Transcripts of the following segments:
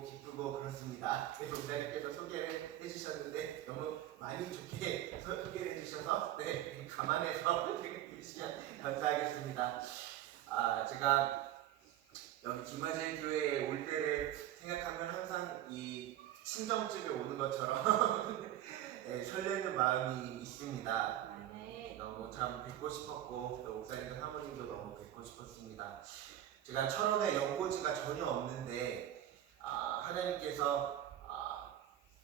기쁘고 그렇습니다. 네, 목사님께서 소개를 해주셨는데 너무 많이 좋게 소개를 해주셔서 네, 감안해서 해주시면 감사하겠습니다. 제가 여기 김화제 교회에 올 때를 생각하면 항상 이 친정집에 오는 것처럼 네, 설레는 마음이 있습니다. 너무 참 뵙고 싶었고 또 목사님과 사모님도 너무 뵙고 싶었습니다. 제가 철원에 연고지가 전혀 없는데 하나님께서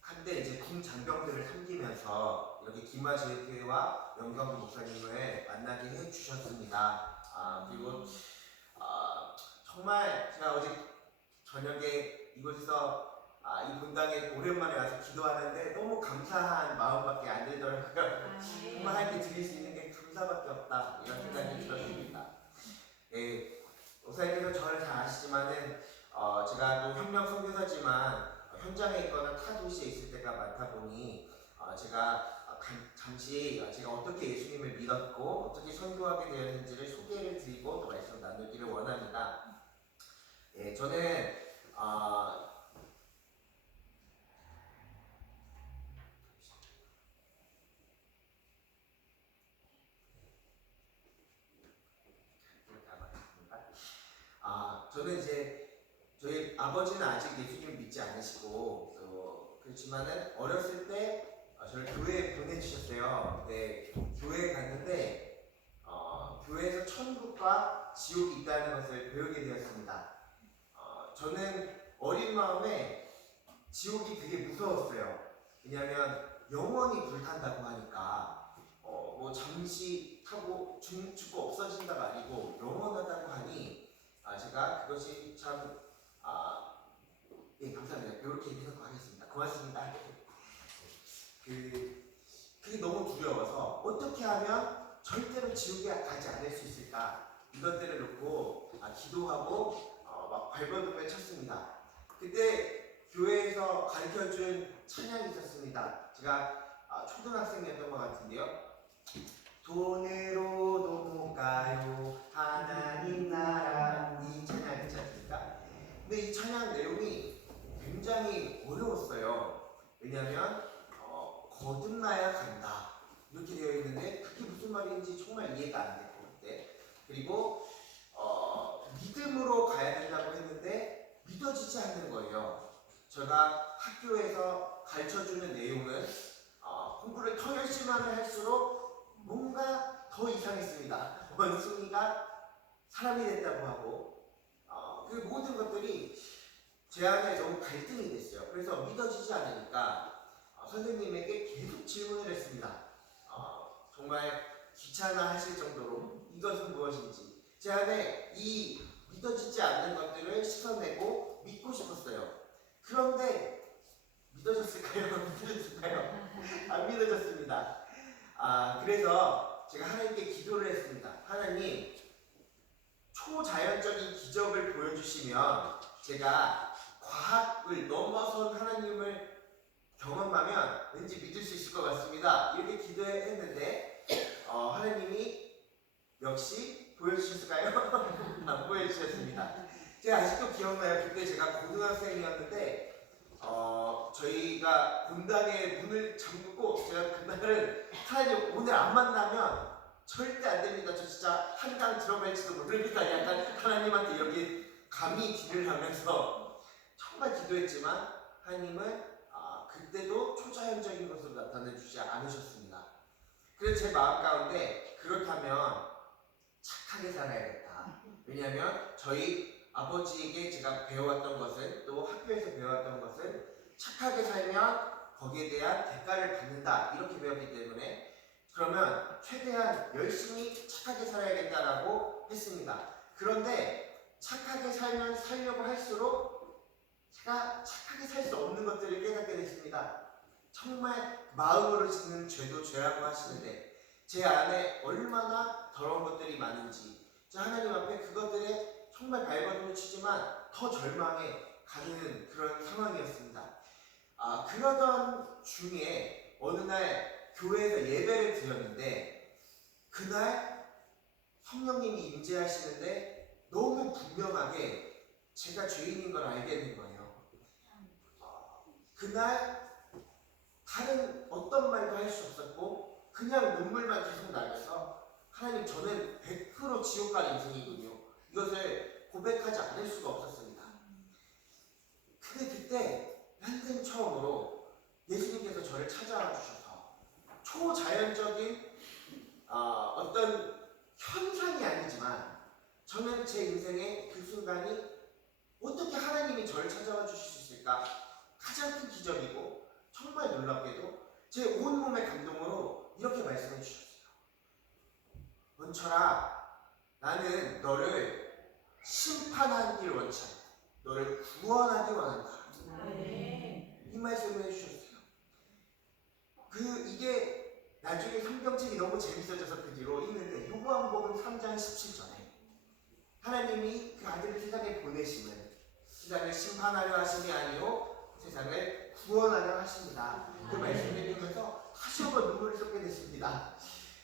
한때 이제 군 장병들을 섬기면서 이렇게 김화제교회와 영광 목사님을 만나게 해주셨습니다. 그리고 정말 제가 어제 저녁에 이곳에서 이 본당에 오랜만에 와서 기도하는데 너무 감사한 마음밖에 안 들더라고요. 정말 하나님께 드릴 수 있는 게 감사밖에 없다 이런 생각이 들었습니다. 네, 목사님께서 저를 잘 아시지만은 제가 또 현명 선교사지만 현장에 있거나 타 도시에 있을 때가 많다 보니 제가 잠시 제가 어떻게 예수님을 믿었고 어떻게 선교하게 되었는지를 소개를 드리고 또 말씀 나누기를 원합니다. 네, 저는 저는 이제 저희 아버지는 아직 예수님을 믿지 않으시고 또 그렇지만은 어렸을 때 저를 교회에 보내주셨어요. 네, 교회에 갔는데 교회에서 천국과 지옥이 있다는 것을 배우게 되었습니다. 저는 어린 마음에 지옥이 되게 무서웠어요. 왜냐하면 영원히 불탄다고 하니까 뭐 잠시 타고 죽고 없어진다가 아니고 영원하다고 하니 제가 그것이 참 예, 감사합니다. 이렇게 해석하고 하겠습니다. 고맙습니다. 그게 너무 두려워서 어떻게 하면 절대로 지옥에 가지 않을 수 있을까 이것들을 놓고 기도하고 막 발버둥을 쳤습니다. 그때 교회에서 가르쳐준 찬양이 있었습니다. 제가 초등학생이었던 것 같은데요. 돈으로도 못 가요 하나님 나라 이 찬양 있지 않습니까? 근데 이 찬양 내용이 굉장히 어려웠어요. 왜냐하면 거듭나야 간다 이렇게 되어 있는데 그게 무슨 말인지 정말 이해가 안 됐고 그때 그리고 믿음으로 가야 된다고 했는데 믿어지지 않는 거예요. 제가 학교에서 가르쳐주는 내용은 공부를 더 열심히 하면 할수록 뭔가 더 이상했습니다. 원숭이가 사람이 됐다고 하고 그 모든 것들이 제 안에 너무 갈등이 됐어요. 그래서 믿어지지 않으니까 선생님에게 계속 질문을 했습니다. 정말 귀찮아 하실 정도로 이것은 무엇인지 제 안에 이 믿어지지 않는 것들을 씻어내고 믿고 싶었어요. 그런데 믿어졌을까요? 믿어졌을까요? 안 믿어졌습니다. 그래서 제가 하나님께 기도를 했습니다. 하나님, 초자연적인 기적을 보여주시면 제가 과학을 넘어선 하나님을 경험하면 왠지 믿을 수 있을 것 같습니다. 이렇게 기도했는데 하나님이 역시 보여주셨을까요? 안 보여주셨습니다. 제가 아직도 기억나요. 그때 제가 고등학생이었는데 저희가 본당의 문을 잠그고 제가 그날은 하나님 오늘 안 만나면 절대 안 됩니다. 저 진짜 한강 들어갈지도 모릅니다. 약간 하나님한테 이렇게 감히 기를 하면서 정말 기도했지만 하나님은 그때도 초자연적인 것으로 나타내 주지 않으셨습니다. 그래서 제 마음 가운데 그렇다면 착하게 살아야겠다. 왜냐하면 저희 아버지에게 제가 배워왔던 것은 또 학교에서 배워왔던 것은 착하게 살면 거기에 대한 대가를 받는다 이렇게 배웠기 때문에 그러면 최대한 열심히 착하게 살아야겠다라고 했습니다. 그런데 착하게 살려고 할수록 제가 착하게 살 수 없는 것들을 깨닫게 됐습니다. 정말 마음으로 짓는 죄도 죄라고 하시는데 제 안에 얼마나 더러운 것들이 많은지 하나님 앞에 그것들에 정말 발버둥을 치지만 더 절망해 가는 그런 상황이었습니다. 그러던 중에 어느 날 교회에서 예배를 드렸는데 그날 성령님이 임재하시는데 너무 분명하게 제가 죄인인 걸 알게 된 거예요. 그날 다른 어떤 말도 할 수 없었고 그냥 눈물만 계속 나면서 하나님 저는 100% 지옥 갈 인생이군요. 이것을 고백하지 않을 수가 없었습니다. 근데 그때 현생 처음으로 예수님께서 저를 찾아와 주셔서 초자연적인 어떤 현상이 아니지만 저는 제 인생의 그 순간이 어떻게 하나님이 저를 찾아와 주실 수 있을까? 가장 큰 기적이고 정말 놀랍게도 제 온몸의 감동으로 이렇게 말씀해 주셨어요. 원철아, 나는 너를 심판하길 원치 않아. 너를 구원하길 원한다. 이 말씀을 해주셨어요. 이게 나중에 성경책이 너무 재밌어져서 그 뒤로 있는데 요한복음 3장 17절에 하나님이 그 아들을 세상에 보내심은 세상을 심판하려 하심이 아니요 세상을 구원하려 하십니다. 그 말씀을 읽으면서 다시 한번 눈물을 쏟게 됐습니다.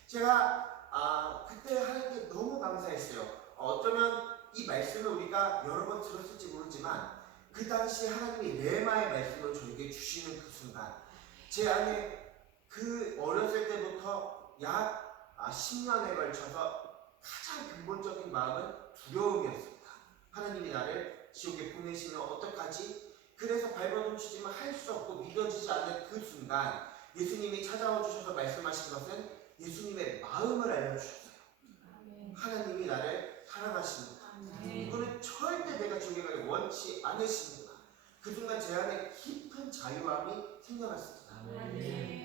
제가 그때 하나님께 너무 감사했어요. 어쩌면 이 말씀을 우리가 여러 번 들었을지 모르지만 그 당시 하나님이 레마의 말씀을 저에게 주시는 그 순간 제 안에 그 어렸을 때부터 약 10년에 걸쳐서 가장 근본적인 마음은 두려움이었습니다. 하나님이 나를 지옥에 보내시면 어떡하지? 그래서 발버둥 치지만 할 수 없고 믿어지지 않는 그 순간 예수님이 찾아와 주셔서 말씀하신 것은 예수님의 마음을 알려주셨어요. 하나님이 나를 사랑하십니다. 이거는 절대 내가 지옥에 가길 원치 않으십니다. 그 순간 제 안에 깊은 자유함이 생겨났습니다.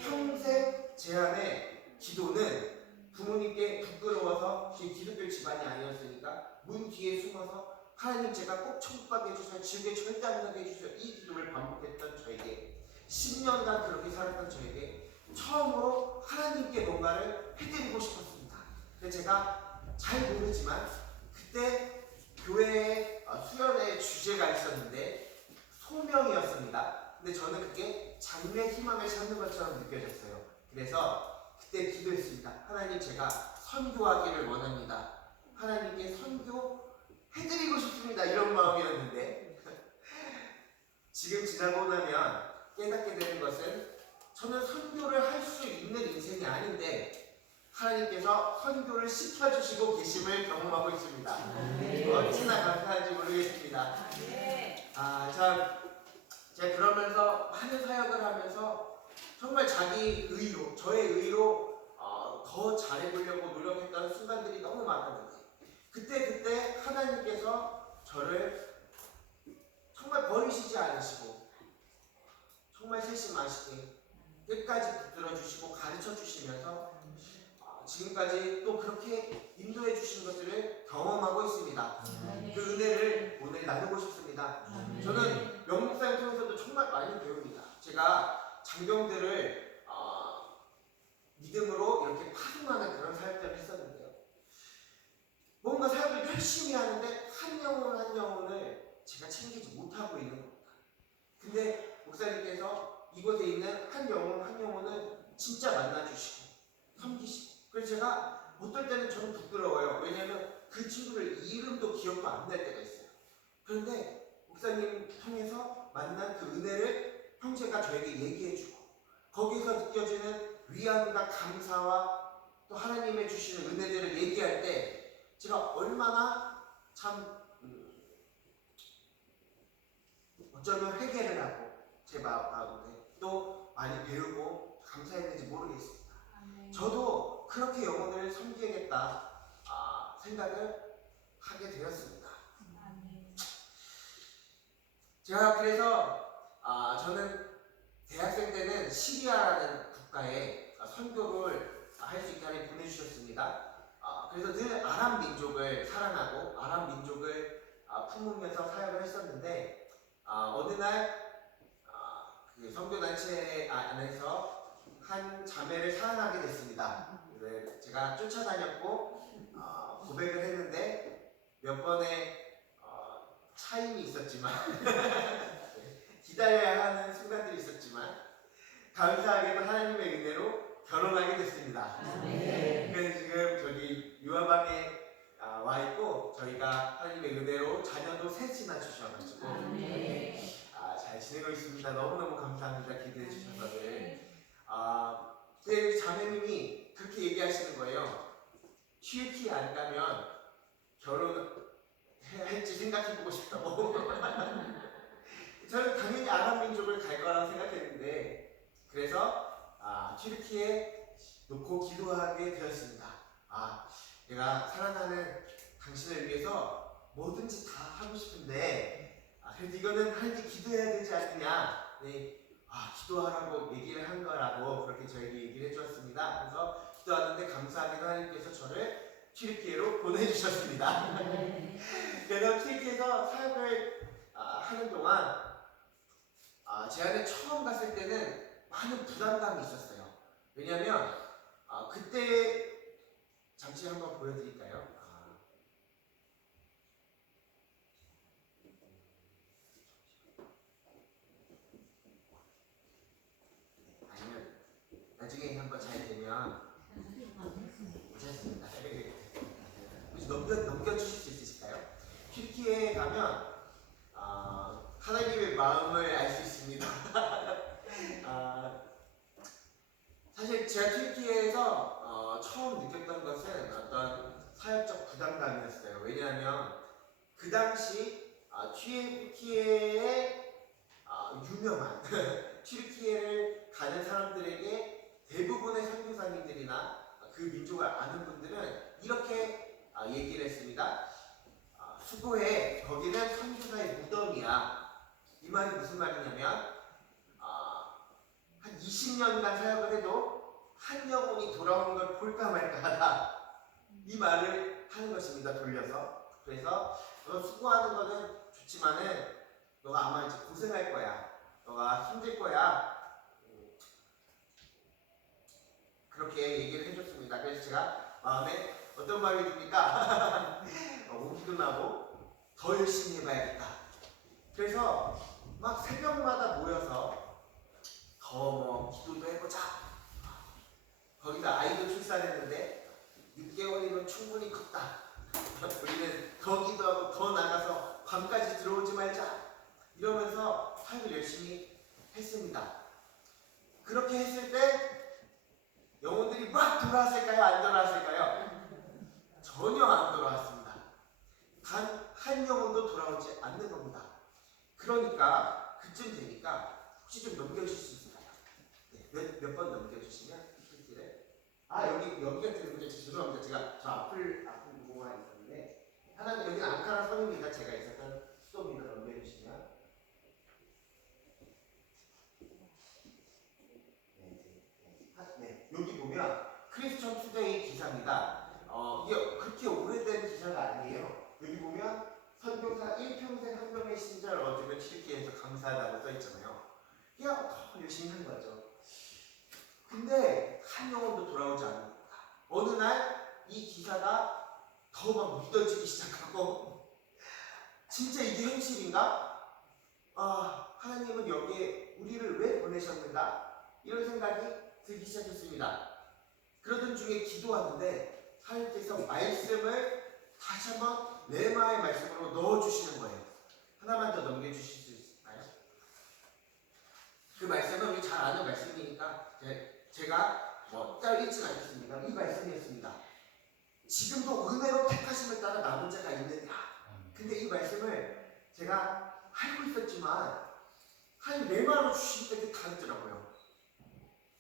평생 제 안에 기도는 부모님께 부끄러워서 제 기독교 집안이 아니었으니까 문 뒤에 숨어서 하나님 제가 꼭 천국 가게 해주세요. 지옥에 절대 안 가게 해주세요. 이 기도를 반복했던 저에게 10년간 그렇게 살았던 저에게 처음으로 하나님께 뭔가를 해드리고 싶었습니다. 근데 제가 잘 모르지만 그때 교회에 수련회 주제가 있었는데 소명이었습니다. 근데 저는 그게 장래 희망을 찾는 것처럼 느껴졌어요. 그래서 그때 기도했습니다. 하나님 제가 선교하기를 원합니다. 하나님께 선교 해드리고 싶습니다. 이런 마음이었는데 지금 지나고 나면 깨닫게 되는 것은 저는 선교를 할 수 있는 인생이 아닌데 하나님께서 선교를 시켜주시고 계심을 경험하고 있습니다. 어찌나 감사한지 모르겠습니다. 제가 그러면서 많은 사역을 하면서 정말 자기 의로, 저의 의로 더 잘해보려고 노력했던 순간들이 너무 많았는데 그때 하나님께서 저를 정말 버리시지 않으시고 정말 세심하시게 끝까지 붙들어 주시고 가르쳐 주시면서 지금까지 또 그렇게 인도해 주신 것들을 경험하고 있습니다. 그 은혜를 오늘 나누고 싶습니다. 저는 영목사님 통해서도 정말 많이 배웁니다. 제가 장병들을 믿음으로 이렇게 파송하는 그런 사역들을 했었는데요. 뭔가 사역을 열심히 하는데 한 영혼을 제가 챙기지 못하고 있는 겁니다. 근데 목사님께서 이곳에 있는 한 영혼을 진짜 만나주시고 섬기시고 그래서 제가 어떨 때는 저는 부끄러워요. 왜냐하면 그 친구를 이름도 기억도 안 날 때가 있어요. 그런데 목사님 통해서 만난 그 은혜를 형제가 저에게 얘기해주고 거기서 느껴지는 위안과 감사와 또 하나님의 주시는 은혜들을 얘기할 때 제가 얼마나 참 어쩌면 회개를 하고 제 마음에 또 많이 배우고 감사했는지 모르겠습니다. 저도 그렇게 영혼을 섬기겠다 생각을 하게 되었습니다. 제가 그래서 저는 대학생 때는 시리아라는 국가에 선교를 할 수 있게 하나님 보내주셨습니다. 그래서 늘 아랍 민족을 사랑하고 아랍 민족을 품으면서 사역을 했었는데 어느 날 그 선교단체 안에서 한 자매를 사랑하게 됐습니다. 제가 쫓아다녔고 고백을 했는데 몇 번의 차임이 있었지만 기다려야 하는 순간들이 있었지만 감사하게도 하나님의 은혜로 결혼하게 됐습니다. 그래서 지금 저기 유아방에 와 있고 저희가 하나님의 은혜로 자녀도 셋이나 주셔가지고 잘 지내고 있습니다. 진짜 너무너무 감사합니다. 기도해 주셔서 늘. 그 자매님이 그렇게 얘기하시는 거예요. 튀르키예 안 가면 결혼할지 생각해보고 싶다고. 저는 당연히 아랍 민족을 갈 거라고 생각했는데, 그래서 튀르키예 놓고 기도하게 되었습니다. 내가 사랑하는 당신을 위해서 뭐든지 다 하고 싶은데, 그래도 이거는 하나님께 기도해야 되지 않느냐. 네, 기도하라고 얘기를 한 거라고 그렇게 저에게 얘기를 해주었습니다. 그래서 기도하는데 감사하게도 하나님께서 저를 튀르키예로 보내주셨습니다. 그래서 튀르키예에서 사역을 하는 동안 제 안에 처음 갔을 때는 많은 부담감이 있었어요. 왜냐하면 그때 잠시 한번 보여드릴까요? 아니면 나중에 한번 잘 되면 괜찮습니다. 혹시 넘겨주실 수 있으실까요? 튀르키예에 가면 하나님의 마음을 알 수 있습니다. 사실 제가 튀르키예에서 처음 느꼈던 것은 어떤 사역적 부담감이었어요. 왜냐하면 그 당시 튀르키예의 유명한 튀르키예를 가는 사람들에게 대부분의 선교사님들이나 그 민족을 아는 분들은 이렇게 얘기를 했습니다. 수고해, 거기는 선교사의 무덤이야. 이 말이 무슨 말이냐면 한 20년간 사역을 해도 한 영혼이 돌아오는 걸 볼까 말까 하다. 이 말을 하는 것입니다. 돌려서. 그래서 너 수고하는 거는 좋지만은 너가 아마 이제 고생할 거야. 너가 힘들 거야. 그렇게 얘기를 해줬습니다. 그래서 제가 마음에 어떤 마음이 듭니까? 오기도 나고 더 열심히 해봐야겠다. 그래서 막 새벽마다 모여서 더 기도도 해보자. 거기다 아이도 출산했는데 6개월이면 충분히 컸다. 우리는 더 기도하고 더 나가서 밤까지 들어오지 말자. 이러면서 사역을 열심히 했습니다. 그렇게 했을 때 영혼들이 막 돌아왔을까요? 안 돌아왔을까요? 전혀 안 돌아왔습니다. 단 한 영혼도 돌아오지 않는 겁니다. 그러니까 그쯤 되니까 혹시 좀 넘겨주실 수 있을까요? 네, 몇 번 넘겨주시면 퀴즈를 여기가 되는데 죄송합니다. 제가 저 앞을 보고만 있었는데 하나 여기 앙카라 성입니다. 제가 있었던 수도입니다. 넘겨주시면 여기 보면 크리스천 투데이 기사입니다. 이게 그렇게 오래된 기사가 아니에요. 여기 보면 선교사 1평생 한 명의 신자를 얻으면 튀르키예에서 감사하다고 써있잖아요. 그냥 더 열심히 한 거죠. 근데 한 영혼도 돌아오지 않는 겁니다. 어느 날 이 기사가 더 막 믿어지기 시작하고 진짜 이게 현실인가? 하나님은 여기에 우리를 왜 보내셨는가? 이런 생각이 들기 시작했습니다. 그러던 중에 기도하는데 하나님께서 말씀을 다시 한번 레마의 말씀으로 넣어주시는 거예요. 하나만 더 넘겨주실 수 있을까요? 그 말씀은 우리 잘 아는 말씀이니까 제가 떨리진 않겠습니다. 이 말씀이었습니다. 지금도 은혜로 택하심을 따라 남은 자가 있느냐. 근데 이 말씀을 제가 알고 있었지만 한 레마로 주실 때 다르더라고요.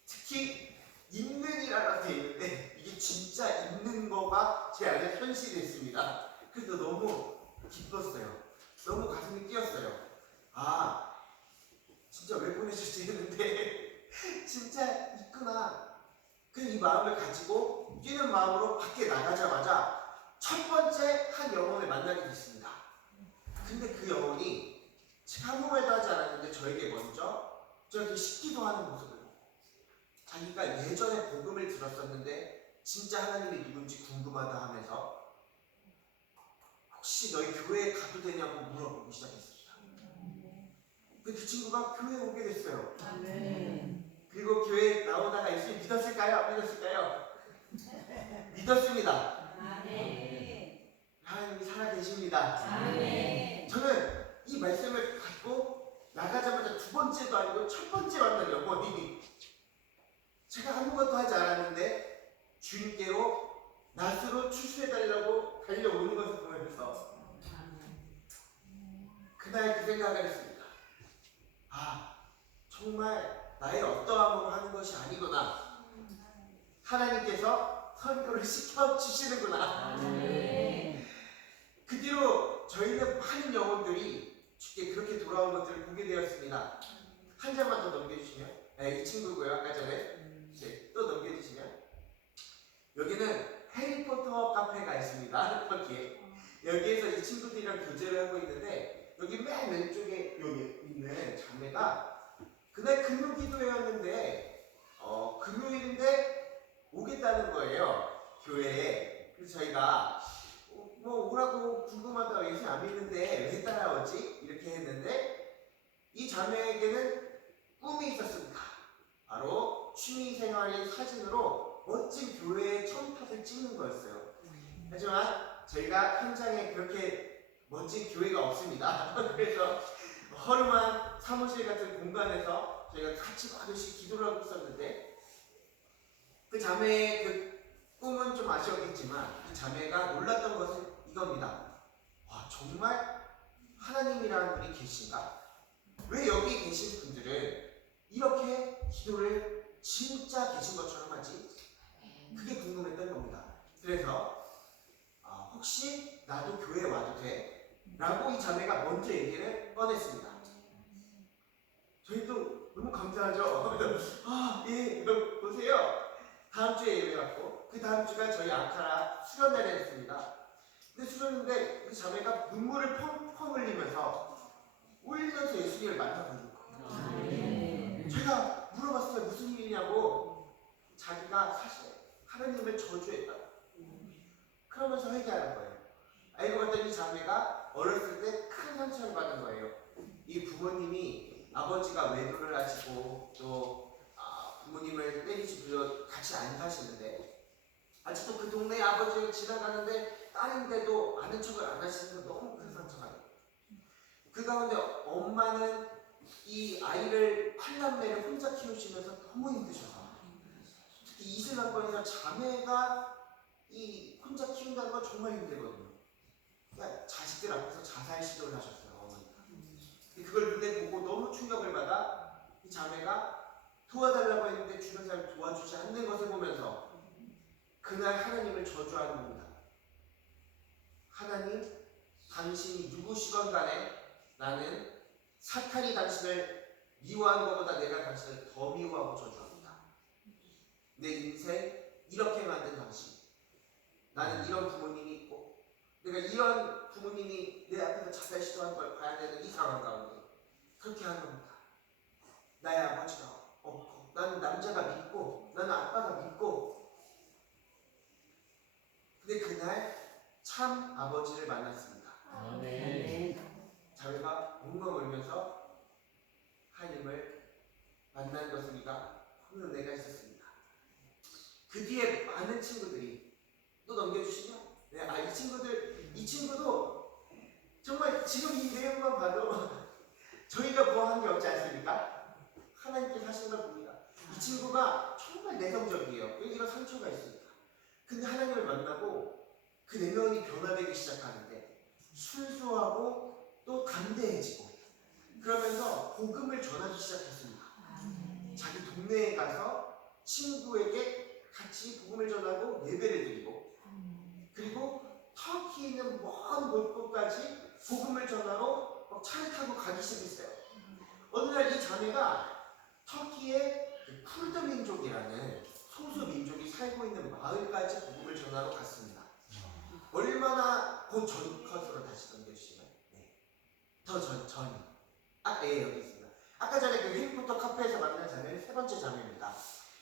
특히 있는이라고 되어 있는데 이게 진짜 있는 거가 제 안에 현실이 됐습니다. 그래서 너무 기뻤어요. 너무 가슴이 뛰었어요. 진짜 왜 보내셨지 했는데 진짜 있구나. 그래서 이 마음을 가지고 뛰는 마음으로 밖에 나가자마자 첫 번째 한 영혼을 만나게 됐습니다. 근데 그 영혼이 아무 말도 하지 않았는데 저에게 먼저 저렇게 식기도 하는 모습을 보고 자기가 예전에 복음을 들었었는데 진짜 하나님이 누군지 궁금하다 하면서 혹시 너희 교회에 가도 되냐고 물어보기 시작했습니다. 그 친구가 교회에 오게 됐어요. 그리고 교회에 나오다가 예수님 믿었을까요? 믿었습니다. 하나님이 살아계십니다. 저는 이 말씀을 갖고 나가자마자 두 번째도 아니고 첫 번째 만난 영혼이 제가 아무것도 하지 않았는데 주님께로 낫으로 추수해달라고 달려오는 것을 보면서 그날 그 생각을 했습니다. 아, 정말 나의 어떠함으로 하는 것이 아니구나. 하나님께서 선교를 시켜주시는구나. 그 뒤로 저희는 많은 영혼들이 주께 그렇게 돌아온 것들을 보게 되었습니다. 한 장만 더 넘겨주시면, 네, 이 친구고요. 아까 전에 또 넘겨주시면, 여기는 해리포터 카페가 있습니다. 터키에. 여기에서 이 친구들이랑 교제를 하고 있는데, 여기 맨 왼쪽에 여기 있는 자매가 그날 금요기도회였는데 금요일인데 오겠다는 거예요, 교회에. 그래서 저희가 뭐 오라고 궁금하다고 예수 안 믿는데 왜 따라오지? 이렇게 했는데 이 자매에게는 꿈이 있었습니다. 바로 취미생활인 사진으로 멋진 교회의 첨탑을 찍는 거였어요. 하지만 저희가 현장에 그렇게 멋진 교회가 없습니다. 그래서 허름한 사무실 같은 공간에서 저희가 같이 하듯이 기도를 하고 있었는데 그 자매의 그 꿈은 좀 아쉬웠겠지만 그 자매가 놀랐던 것은 이겁니다. 와, 정말 하나님이라는 분이 계신가? 왜 여기 계신 분들은 이렇게 기도를 진짜 계신 것처럼 하지? 그게 궁금했던 겁니다. 그래서 혹시 나도 교회에 와도 돼? 라고 이 자매가 먼저 얘기를 꺼냈습니다. 저희도 너무 감사하죠? 예, 보세요. 다음 주에 예배 갖고 그 다음 주가 저희 앙카라 수련회였습니다. 근데 수련인데 그 자매가 눈물을 펑펑 흘리면서 울면서 예수님을 만나보는 거예요. 제가 물어봤어요. 무슨 일이냐고. 자기가 사실 하나님을 저주했다고. 그러면서 회개하는 거예요. 알고 봤더니 이 자매가 어렸을 때 큰 상처를 받은 거예요. 이 부모님이 아버지가 외도를 하시고 또 부모님을 때리시고 같이 안 사시는데 아직도 그 동네 아버지를 지나가는데 딸인데도 아는 척을 안 하시는 건 너무 큰 상처가 돼요. 그 가운데 엄마는 이 아이를 8남매를 혼자 키우시면서 너무 힘드셔서 특히 이슬람권에서 자매가 이 혼자 키운다는 건 정말 힘들거든요. 그러니까 자식들 앞에서 자살 시도를 하셨어요, 어머니가. 그걸 눈에 보고 너무 충격을 받아 이 자매가 도와달라고 했는데 주변 사람이 도와주지 않는 것을 보면서 그날 하나님을 저주하는 겁니다. 하나님, 당신이 누구시건 간에 나는 사탄이 당신을 미워한 것보다 내가 당신을 더 미워하고 저주합니다. 내 인생 이렇게 만든 당신, 나는 이런 부모님이 있고 내가 이런 부모님이 내 앞에서 자살 시도한 걸 봐야 되는 이 상황 가운데 그렇게 하는 겁니다. 나의 아버지가 없고 나는 남자가 믿고 나는 아빠가 믿고. 근데 그날 참 아버지를 만났습니다. 자매가 웅엉 울면서 하나님을 만난 것입니다. 은혜가 있었습니다. 그 뒤에 많은 친구들이 또 넘겨주시면 이 친구도 정말 지금 이 내용만 봐도 저희가 뭐 한 게 없지 않습니까? 하나님께서 하신 걸 봅니다. 이 친구가 정말 내성적이에요. 여기가 상처가 있으니까. 근데 하나님을 만나고 그 내면이 변화되기 시작하는데 순수하고 또 담대해지고 그러면서 복음을 전하기 시작했습니다. 자기 동네에 가서 친구에게 같이 복음을 전하고 예배를 드리고 그리고 터키에 있는 먼 곳까지 복음을 전하러 차를 타고 가기 시작했어요. 어느 날 이 자매가 터키의 쿠르드 민족이라는 소수 민족이 살고 있는 마을까지 복음을 전하러 갔습니다. 얼마나 곧 컷으로 다시 넘겨주시면 더 전이 여기 있습니다. 아까 전에 그 해리포터 카페에서 만난 자매는 세 번째 자매입니다.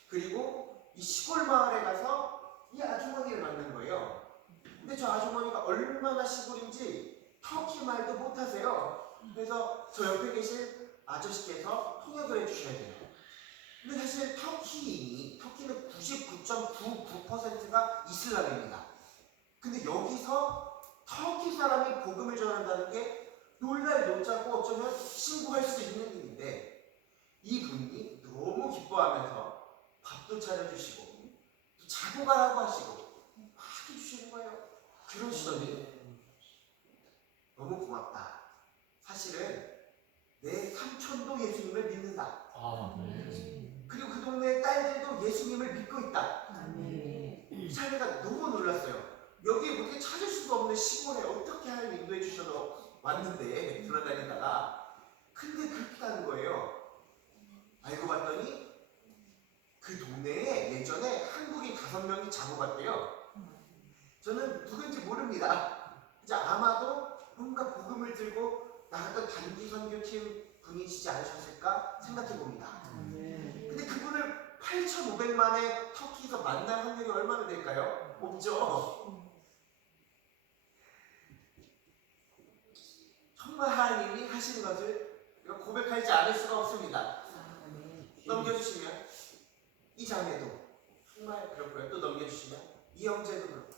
그리고 이 시골 마을에 가서 이 아주머니를 만난 거예요. 근데 저 아주머니가 얼마나 시골인지 터키 말도 못하세요. 그래서 저 옆에 계신 아저씨께서 통역을 해주셔야 돼요. 근데 사실 터키는 99.99%가 이슬람입니다. 근데 여기서 터키 사람이 복음을 전한다는 게 놀랄 노자고 어쩌면 신고할 수도 있는 일인데 기뻐하면서 밥도 차려주시고 또 자고 가라고 하시고 막 해주시는 거예요. 그러시더니 너무 고맙다. 사실은 내 삼촌도 예수님을 믿는다. 그리고 그 동네 딸들도 예수님을 믿고 있다. 이 자매가 너무 놀랐어요. 여기 어떻게 찾을 수가 없는 시골에 어떻게 하나님 인도해 주셔서 왔는데 돌아다니다가 근데 그렇게 하는 거예요. 알고 봤더니 그 동네에 예전에 한국인 5명이 잡아갔대요. 저는 누군지 모릅니다. 이제 아마도 뭔가 복음을 들고 나갔던 단기 선교팀 분이시지 않으셨을까 생각해 봅니다. 근데 그분을 8,500만의 터키에서 만날 확률이 얼마나 될까요? 없죠. 정말 하나님이 하시는 것을 고백하지 않을 수가 없습니다. 넘겨주시면 이 자매도 정말 그렇고요. 또 넘겨주시면 이 형제도 그렇고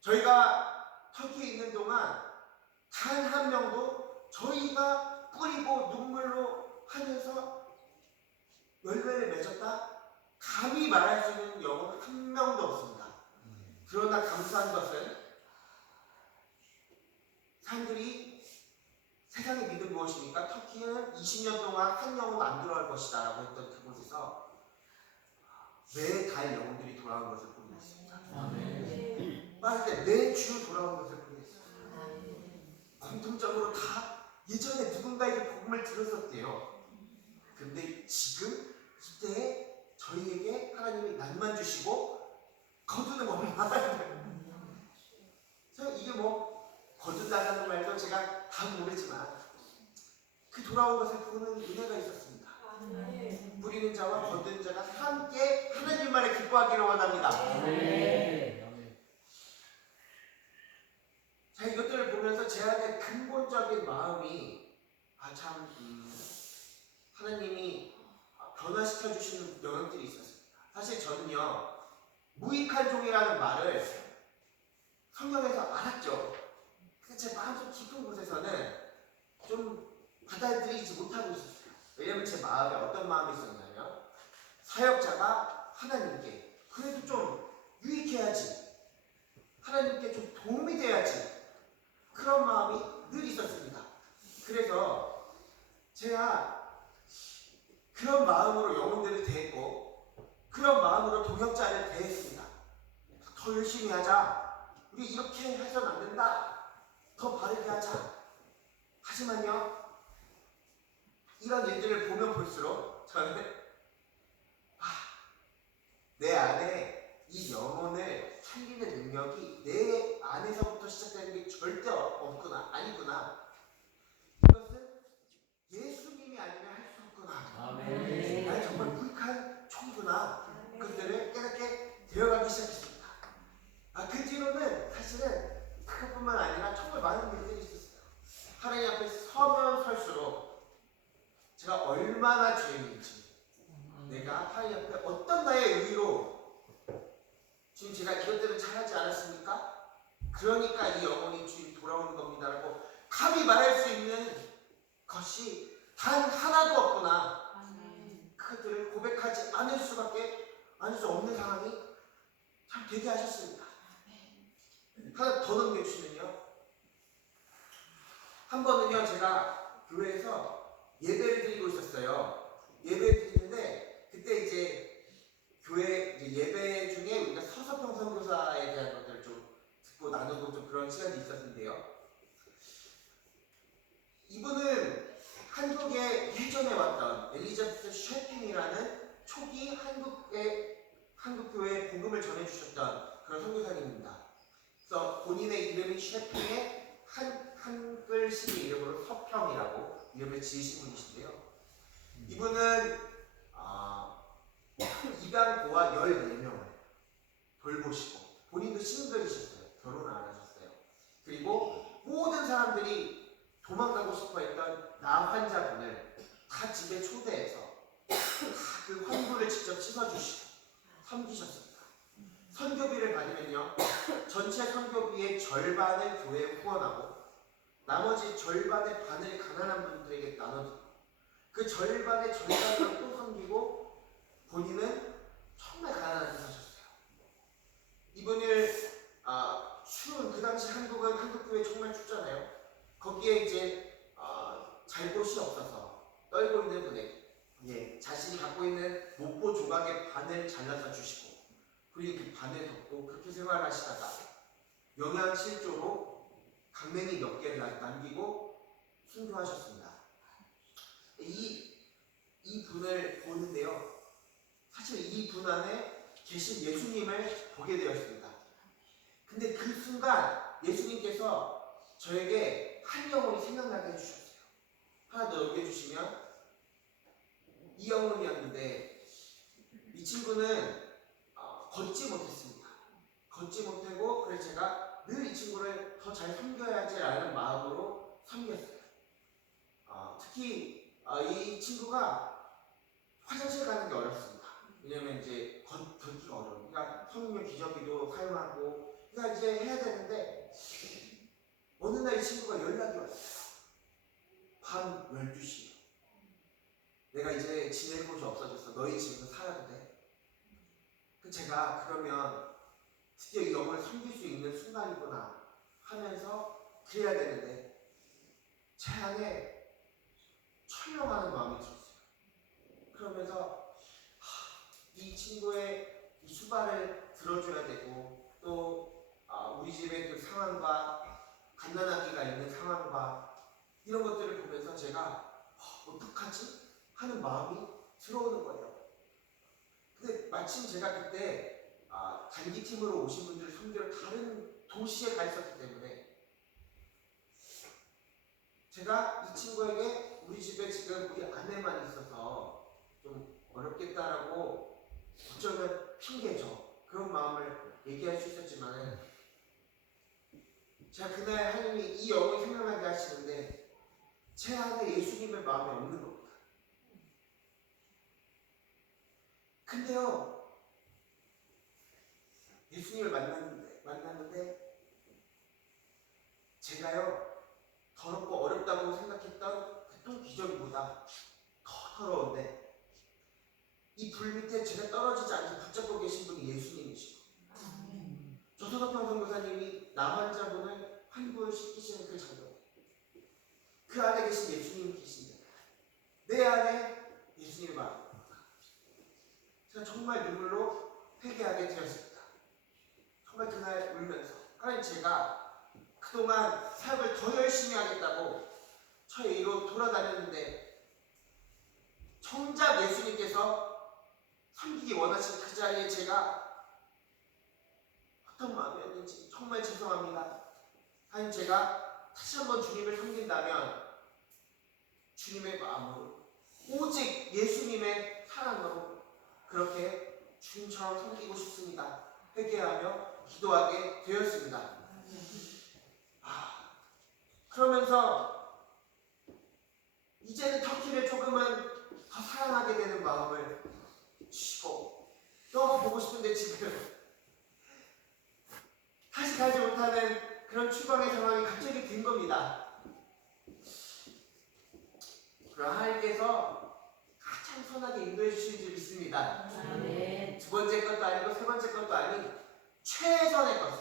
저희가 터키에 있는 동안 단 한 명도 저희가 뿌리고 눈물로 하면서 열매를 맺었다? 감히 말할 수 있는 영혼은 한 명도 없습니다. 그러나 감사한 것은 사람들이 세상의 믿음 무엇입니까? 터키는 20년 동안 한 영혼 안 들어갈 것이다 라고 했던 그곳에서 매달 영혼들이 돌아온 것을 보고 있습니다. 말할 때 매주 돌아온 것을 보고 있습니다. 공통적으로 다 예전에 누군가에게 복음을 들었었대요. 근데 지금 이때에 저희에게 하나님이 낫만 주시고 거두는 것만 이게 뭐 거둔다는 말도 제가 다 모르지만 그 돌아온 것을 보는 은혜가 있었습니다. 부리는 자와 거두는 자가 함께 하나님만을 기뻐하기를 원합니다. 자, 이것들을 보면서 제 안에 근본적인 마음이 참 하나님이 변화시켜 주시는 영역들이 있었습니다. 사실 저는요 무익한 종이라는 말을 성경에서 알았죠. 근데 제 마음속 깊은 곳에서는 좀 받아들이지 못하고 있었어요. 왜냐면 제 마음에 어떤 마음이 있었냐면 사역자가 하나님께 그래도 좀 유익해야지, 하나님께 좀 도움이 돼야지, 그런 마음이 늘 있었습니다. 그래서 제가 그런 마음으로 영혼들을 대했고 그런 마음으로 동역자를 대했습니다. 더 열심히 하자, 우리 이렇게 해서는 안 된다, 더 바르게 하자. 하지만요 이런 일들을 보면 볼수록 저는 내 안에 이 영혼을 살리는 능력이 내 안에서부터 시작되는 게 절대 없구나, 아니구나. 이것은 예수님이 아니면 할 수 없구나. 난 정말 무익한 총구나. 그것들을 깨닫게 되어가기 시작했습니다. 그 뒤로는 사실은 그것뿐만 아니라 정말 많은 일들이 있었어요. 하나님 앞에 서면 설수록 제가 얼마나 죄인인지, 내가 하나님 앞에 어떤 나의 의로 지금 제가 이것들은 잘하지 않았습니까? 그러니까 이 영혼이 주님 돌아오는 겁니다라고 감히 말할 수 있는 것이 단 하나도 없구나. 그것들을 고백하지 않을 수 없는 상황이 참 되게 하셨습니다. 하나 더 넘겨주시면요, 한 번은요 제가 교회에서 예배를 드리고 있었어요. 예배를 드리는데 그때 이제 교회 이제 예배 중에 우리가 서서평 선교사에 대한 것들을 좀 듣고 나누고 좀 그런 시간이 있었는데요. 이분은 한국에 예전에 왔던 엘리자베스 쉐핑이라는 초기 한국 교회에 복음을 전해주셨던 그런 선교사님입니다. 그래서 본인의 이름이 쉐핑의 한글식의 이름으로 서평이라고 이름을 지으신 분이신데요. 이분은 입양고아 14명을 돌보시고 본인도 싱글이셨어요. 결혼을 안 하셨어요. 그리고 모든 사람들이 도망가고 싶어 했던 나 환자분을 다 집에 초대해서 그 환부를 직접 씻어주시고 섬기셨습니다. 선교비를 받으면요 전체 선교비의 절반을 교회에 후원하고 나머지 절반의 반을 가난한 분들에게 나눠드리고 그 절반의 절반을 또 섬기고 본인은 정말 가난하게 사셨어요. 이분을 추운 그 당시 한국은 한국교회 정말 춥잖아요. 거기에 이제 잘 곳이 없어서 떨고 있는 분에게 자신이 갖고 있는 목포 조각의 반을 잘라서 주시고 그리고 그 반을 덮고 그렇게 생활하시다가 영양실조로 강냉이 몇 개를 남기고 순교하셨습니다. 이 분을 보는데요. 사실 이 분 안에 계신 예수님을 보게 되었습니다. 근데 그 순간 예수님께서 저에게 한 영혼이 생각나게 해주셨어요. 하나 더 넘겨주시면 이 영혼이었는데 이 친구는 걷지 못했습니다. 걷지 못하고 그래서 제가 늘 이 친구를 더 잘 섬겨야지라는 마음으로 섬겼어요. 특히 이 친구가 화장실 가는 게 어렵습니다. 왜냐면 이제 걷기가 어려워요. 그러니까 성령 기저귀도 사용하고 그러니까 이제 해야 되는데 어느 날 이 친구가 연락이 왔어요. 밤 12시. 내가 이제 지낼 곳이 없어졌어. 너희 집에서 살아도 돼? 제가 그러면 드디어 이 영혼을 섬길 수 있는 순간이구나 하면서 그래야 되는데 제 안에 철렁하는 마음이 들었어요. 그러면서 이 친구의 이 수발을 들어줘야 되고 또 우리 집의 그 상황과 갓난아기가 있는 상황과 이런 것들을 보면서 제가 어떡하지? 하는 마음이 들어오는 거예요. 근데 마침 제가 그때 단기팀으로 오신 분들을 섬기러 다른 도시에 가 있었기 때문에 제가 이 친구에게 우리 집에 지금 우리 아내만 있어서 좀 어렵겠다라고 어쩌면 핑계죠. 그런 마음을 얘기할 수 있었지만은 제가 그날 하나님이 이 영혼이 생각나게 하시는데 제 안에 예수님의 마음이 없는 겁니다. 근데요 예수님을 만났는데 제가요 더럽고 어렵다고 생각했던 그 기저귀보다 더 더러운데 이 불 밑에 제가 떨어지지 않게 붙잡고 계신 분이 예수님이시고 조서덕평 선교사님이 나 환자분을 환부시키시는 그 장면 그 안에 계신 예수님이 계신데 내 안에 예수님의 마음 제가 정말 눈물로 회개하게 되었습니다. 정말 그날 울면서 하나님 제가 그동안 사역을 더 열심히 하겠다고 저의 일로 돌아다녔는데 정작 예수님께서 섬기기 원하신 그 자리에 제가 어떤 마음이었는지 정말 죄송합니다. 하나님 제가 다시 한번 주님을 섬긴다면 주님의 마음으로 오직 예수님의 사랑으로 그렇게 주님처럼 섬기고 싶습니다. 회개하며 기도하게 되었습니다. 그러면서 이제는 터키를 조금은 더 사랑하게 되는 마음을 주시고 너무 보고 싶은데 지금 다시 가지 못하는 그런 추방의 상황이 갑자기 된 겁니다. 그럼 하나님께서 가장 선하게 인도해 주실 줄 믿습니다. 두 번째 것도 아니고 세 번째 것도 아닌 최선의 것을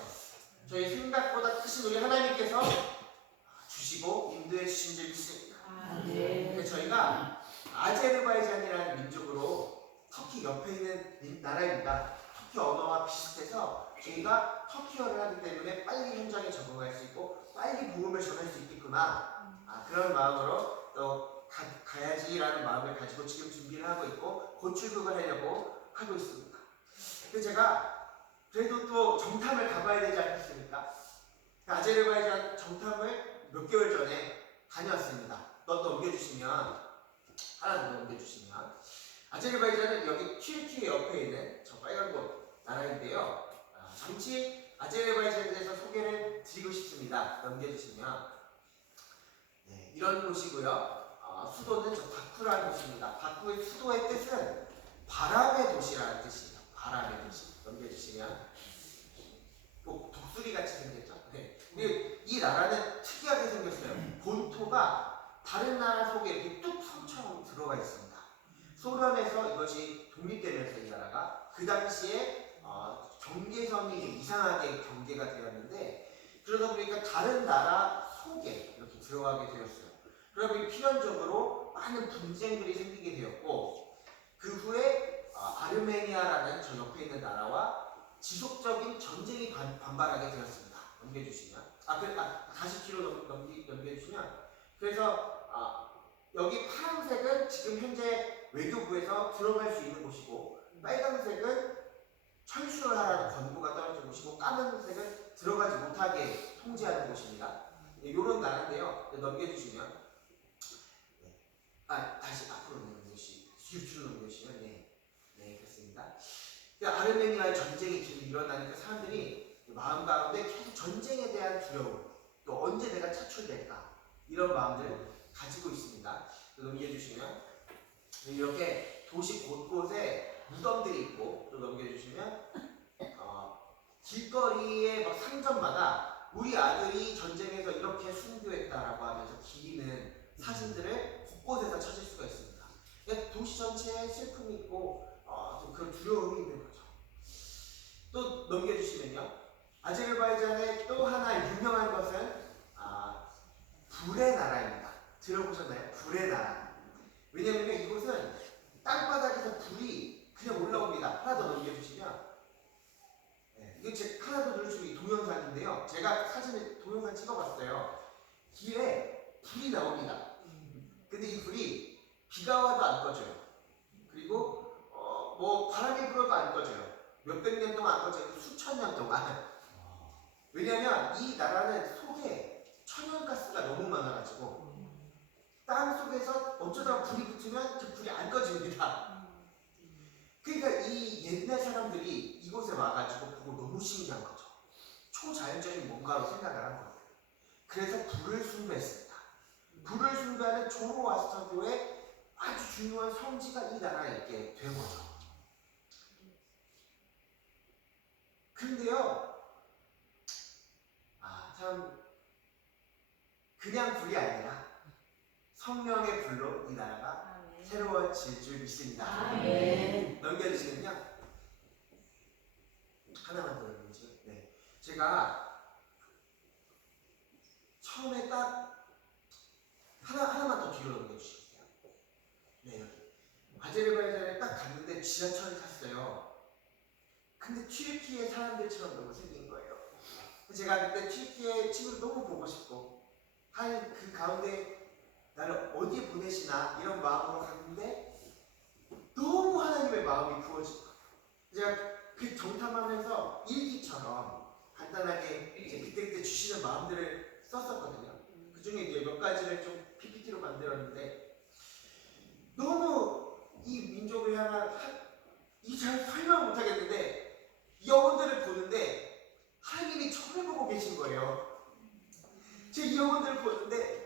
저희 생각보다 크신 우리 하나님께서 주시고 인도해 주신 줄 믿습니다. 근데 저희가 아제르바이잔이라는 민족으로 터키 옆에 있는 나라입니다. 터키 언어와 비슷해서 저희가 터키어를 하기 때문에 빨리 현장에 적응할 수 있고 빨리 복음을 전할 수 있겠구나 그런 마음으로 또 가야지라는 마음을 가지고 지금 준비를 하고 있고 곧 출국을 하려고 하고 있습니다. 근데 제가 그래도 또 정탐을 가봐야 되지 않겠습니까? 아제르바이잔 정탐을 몇 개월 전에 다녀왔습니다. 넘겨주시면 하나 더 넘겨주시면 아제르바이잔은 여기 튀르키예 옆에 있는 저 빨간 곳 나라인데요. 잠시 아제르바이잔에 대해서 소개를 드리고 싶습니다. 넘겨주시면 이런 곳이고요. 수도는 저 바쿠라는 곳입니다. 바쿠의 수도의 뜻은 바람의 도시라는 뜻이에요. 바람의 도시. 넘겨주시면 독수리 같이 생겼죠? 네. 근데 이 나라는 특이하게 생겼어요. 본토가 다른 나라 속에 이렇게 뚝 성처럼 들어가 있습니다. 소련에서 이것이 독립되면서 이 나라가 그 당시에 경계선이 이상하게 경계가 되었는데 그러다 보니까 다른 나라 속에 이렇게 들어가게 되었어요. 그러다 보니 필연적으로 많은 분쟁들이 생기게 되었고 그 후에 아르메니아라는 저 옆에 있는 나라와 지속적인 전쟁이 반발하게 되었습니다. 넘겨주시면 다시 뒤로 넘겨주시면 그래서 여기 파란색은 지금 현재 외교부에서 들어갈 수 있는 곳이고 빨간색은 철수를 하라는 권고가 떨어진 곳이고 까만색은 들어가지 못하게 통제하는 곳입니다. 이런 나라인데요. 넘겨주시면 다시 앞으로 뒤로 넘겨주시면 네 그렇습니다. 아르메니아의 전쟁이 계속 일어나니까 사람들이 마음 가운데 계속 전쟁에 대한 두려움 또 언제 내가 차출될까 이런 마음들을 가지고 있습니다. 넘겨주시면 이렇게 도시 곳곳에 무덤들이 있고 또 넘겨주시면 길거리의 막 상점마다 우리 아들이 전쟁에서 이렇게 순교했다라고 하면서 기리는 사진들을 곳곳에서 찾을 수가 있습니다. 그러니까 도시 전체에 슬픔이 있고 좀 그런 두려움이 있는 거죠. 또 넘겨주시면요. 아제르바이잔의 또 하나 유명한 것은 불의 나라입니다. 들어보셨나요? 불의 나라. 왜냐하면 이곳은 땅바닥에서 불이 그냥 올라옵니다. 하나 더 넘겨주시면 이거 하나 더 누르시면 동영상인데요. 제가 동영상 찍어봤어요. 길에 불이 나옵니다. 근데 이 불이 비가 와도 안 꺼져요. 그리고 뭐 바람이 불어도 안 꺼져요. 몇백 년 동안 안 꺼져요. 수천 년 동안. 왜냐하면 이 나라는 속에 천연가스가 너무 많아가지고 땅 속에서 어쩌다가 불이 붙으면 그 불이 안 꺼집니다. 그러니까 이 옛날 사람들이 이곳에 와가지고 보고 너무 신기한 거죠. 초자연적인 뭔가로 생각을 한 거예요. 그래서 불을 숭배했습니다. 불을 숭배하는 조로아스터교의 아주 중요한 성지가 이 나라에 있게 된 거죠. 근데요, 참 그냥 불이 아니라 성령의 불로 이 나라가 새로워질 줄 믿습니다. 넘겨주시면요. 하나만 더 넘겨주세요. 네. 제가 처음에 딱 하나만 더 뒤로 넘겨주시겠어요? 네, 여기. 아제르바이잔에 딱 갔는데 지하철을 탔어요. 근데 튀르키예 사람들처럼 너무 생긴 거예요. 제가 그때 튀르키예 친구를 너무 보고 싶고 그 가운데 나를 어디에 보내시나 이런 마음으로 갔는데 너무 하나님의 마음이 부어진 거예요. 제가 그 정탐하면서 일기처럼 간단하게 이제 그때 주시는 마음들을 썼었거든요. 그 중에 이제 몇 가지를 좀 PPT로 만들었는데 너무 이 민족을 향한 잘 설명 못하겠는데 영혼들을 보는데 하나님이 저를 보고 계신 거예요. 제 영혼들을 보는데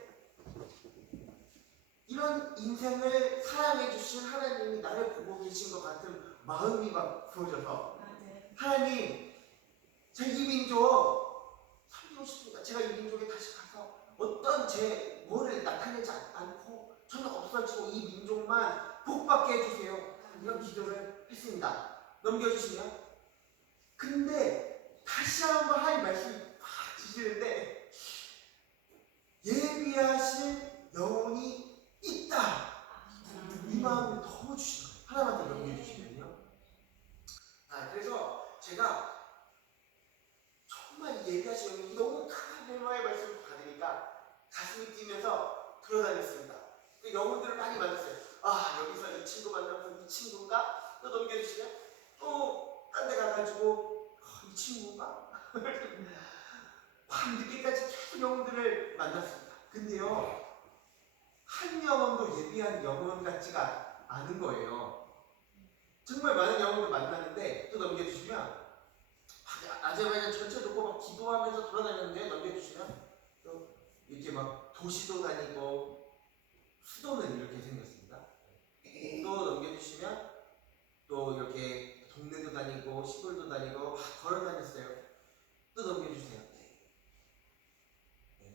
이런 인생을 사랑해 주신 하나님이 나를 보고 계신 것 같은 마음이 막 부어져서 하나님, 제가 이 민족 살리고 싶습니다. 제가 이 민족에 다시 가서 어떤 제 뭐를 나타내지 않고 저는 없어지고 이 민족만 복받게 해주세요. 이런 기도를 했습니다. 넘겨주시면 근데 다시 한번 하나님 말씀이 팍 주시는데 예비하신 영혼이 있다. 이 마음을 너무 주시는 거예요. 하나만 더 넘겨주시면요. 그래서 제가 정말 예비하신 영혼이 너무 큰 헬마의 말씀을 받으니까 가슴이 뛰면서 돌아다녔습니다. 그 영혼들을 많이 만났어요. 여기서 이 친구 만나면 이 친구인가? 또 넘겨주시면 또 딴 데 가가지고 이 친구인가? 밤 늦게까지 계속 영혼들을 만났습니다. 근데요, 한 영혼도 예비한 영혼 같지가 않은 거예요. 정말 많은 영혼을 만났는데 또 넘겨주시면 아제르바이잔 전체 놓고 막 기도하면서 돌아다녔는데 넘겨주시면 또 이렇게 막 도시도 다니고 수도는 이렇게 생겼습니다. 또 넘겨주시면 또 이렇게 동네도 다니고 시골도 다니고 막 걸어 다녔어요. 또 넘겨주세요.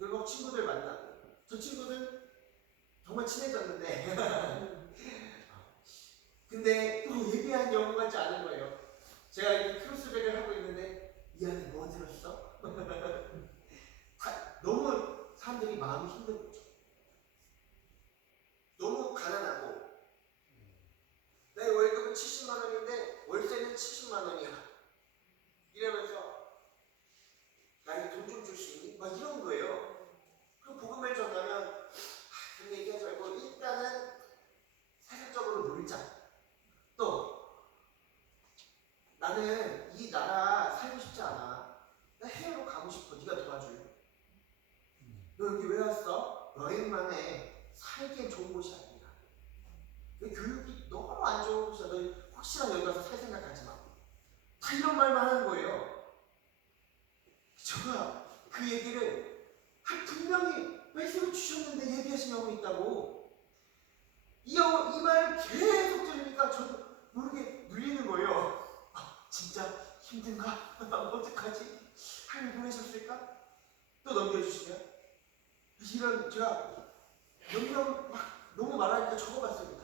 그리고 친구들 만나고 저 친구들 정말 친해졌는데 근데 또 예비한 영혼 같지 않은 거예요. 제가 이렇게 크로스백을 하고 있는데 이 안에 뭐 들었어? 너무 사람들이 마음이 힘든 거죠. 너무 가난하고 내 월급은 70만 원인데 월세는 70만 원이야. 이러면서 나에게 돈 좀 줄 수 있니? 막 이런 거예요. 그 복음을 전하면 그런 얘기하지 말고 일단은 세상적으로 놀자. 또 나는 이 나라 살고 싶지 않아. 나 해외로 가고 싶어. 네가 도와줄래? 너 여기 왜 왔어? 여행만 해. 살기엔 좋은 곳이 아니야. 교육이 너무 안 좋은 곳이야. 너 혹시나 여기 가서 살 생각하지 마. 다 이런 말만 하는 거예요. 제가 그 얘기를 분명히 말씀을 주셨는데 얘기하신 영혼이 있다고 이 말 계속 들으니까 저도 모르게 눌리는 거예요. 아, 진짜 힘든가? 어떡하지? 하나님 보내셨을까? 또 넘겨주시면 이런 제가 명령 막 너무 말하니까 적어봤습니다.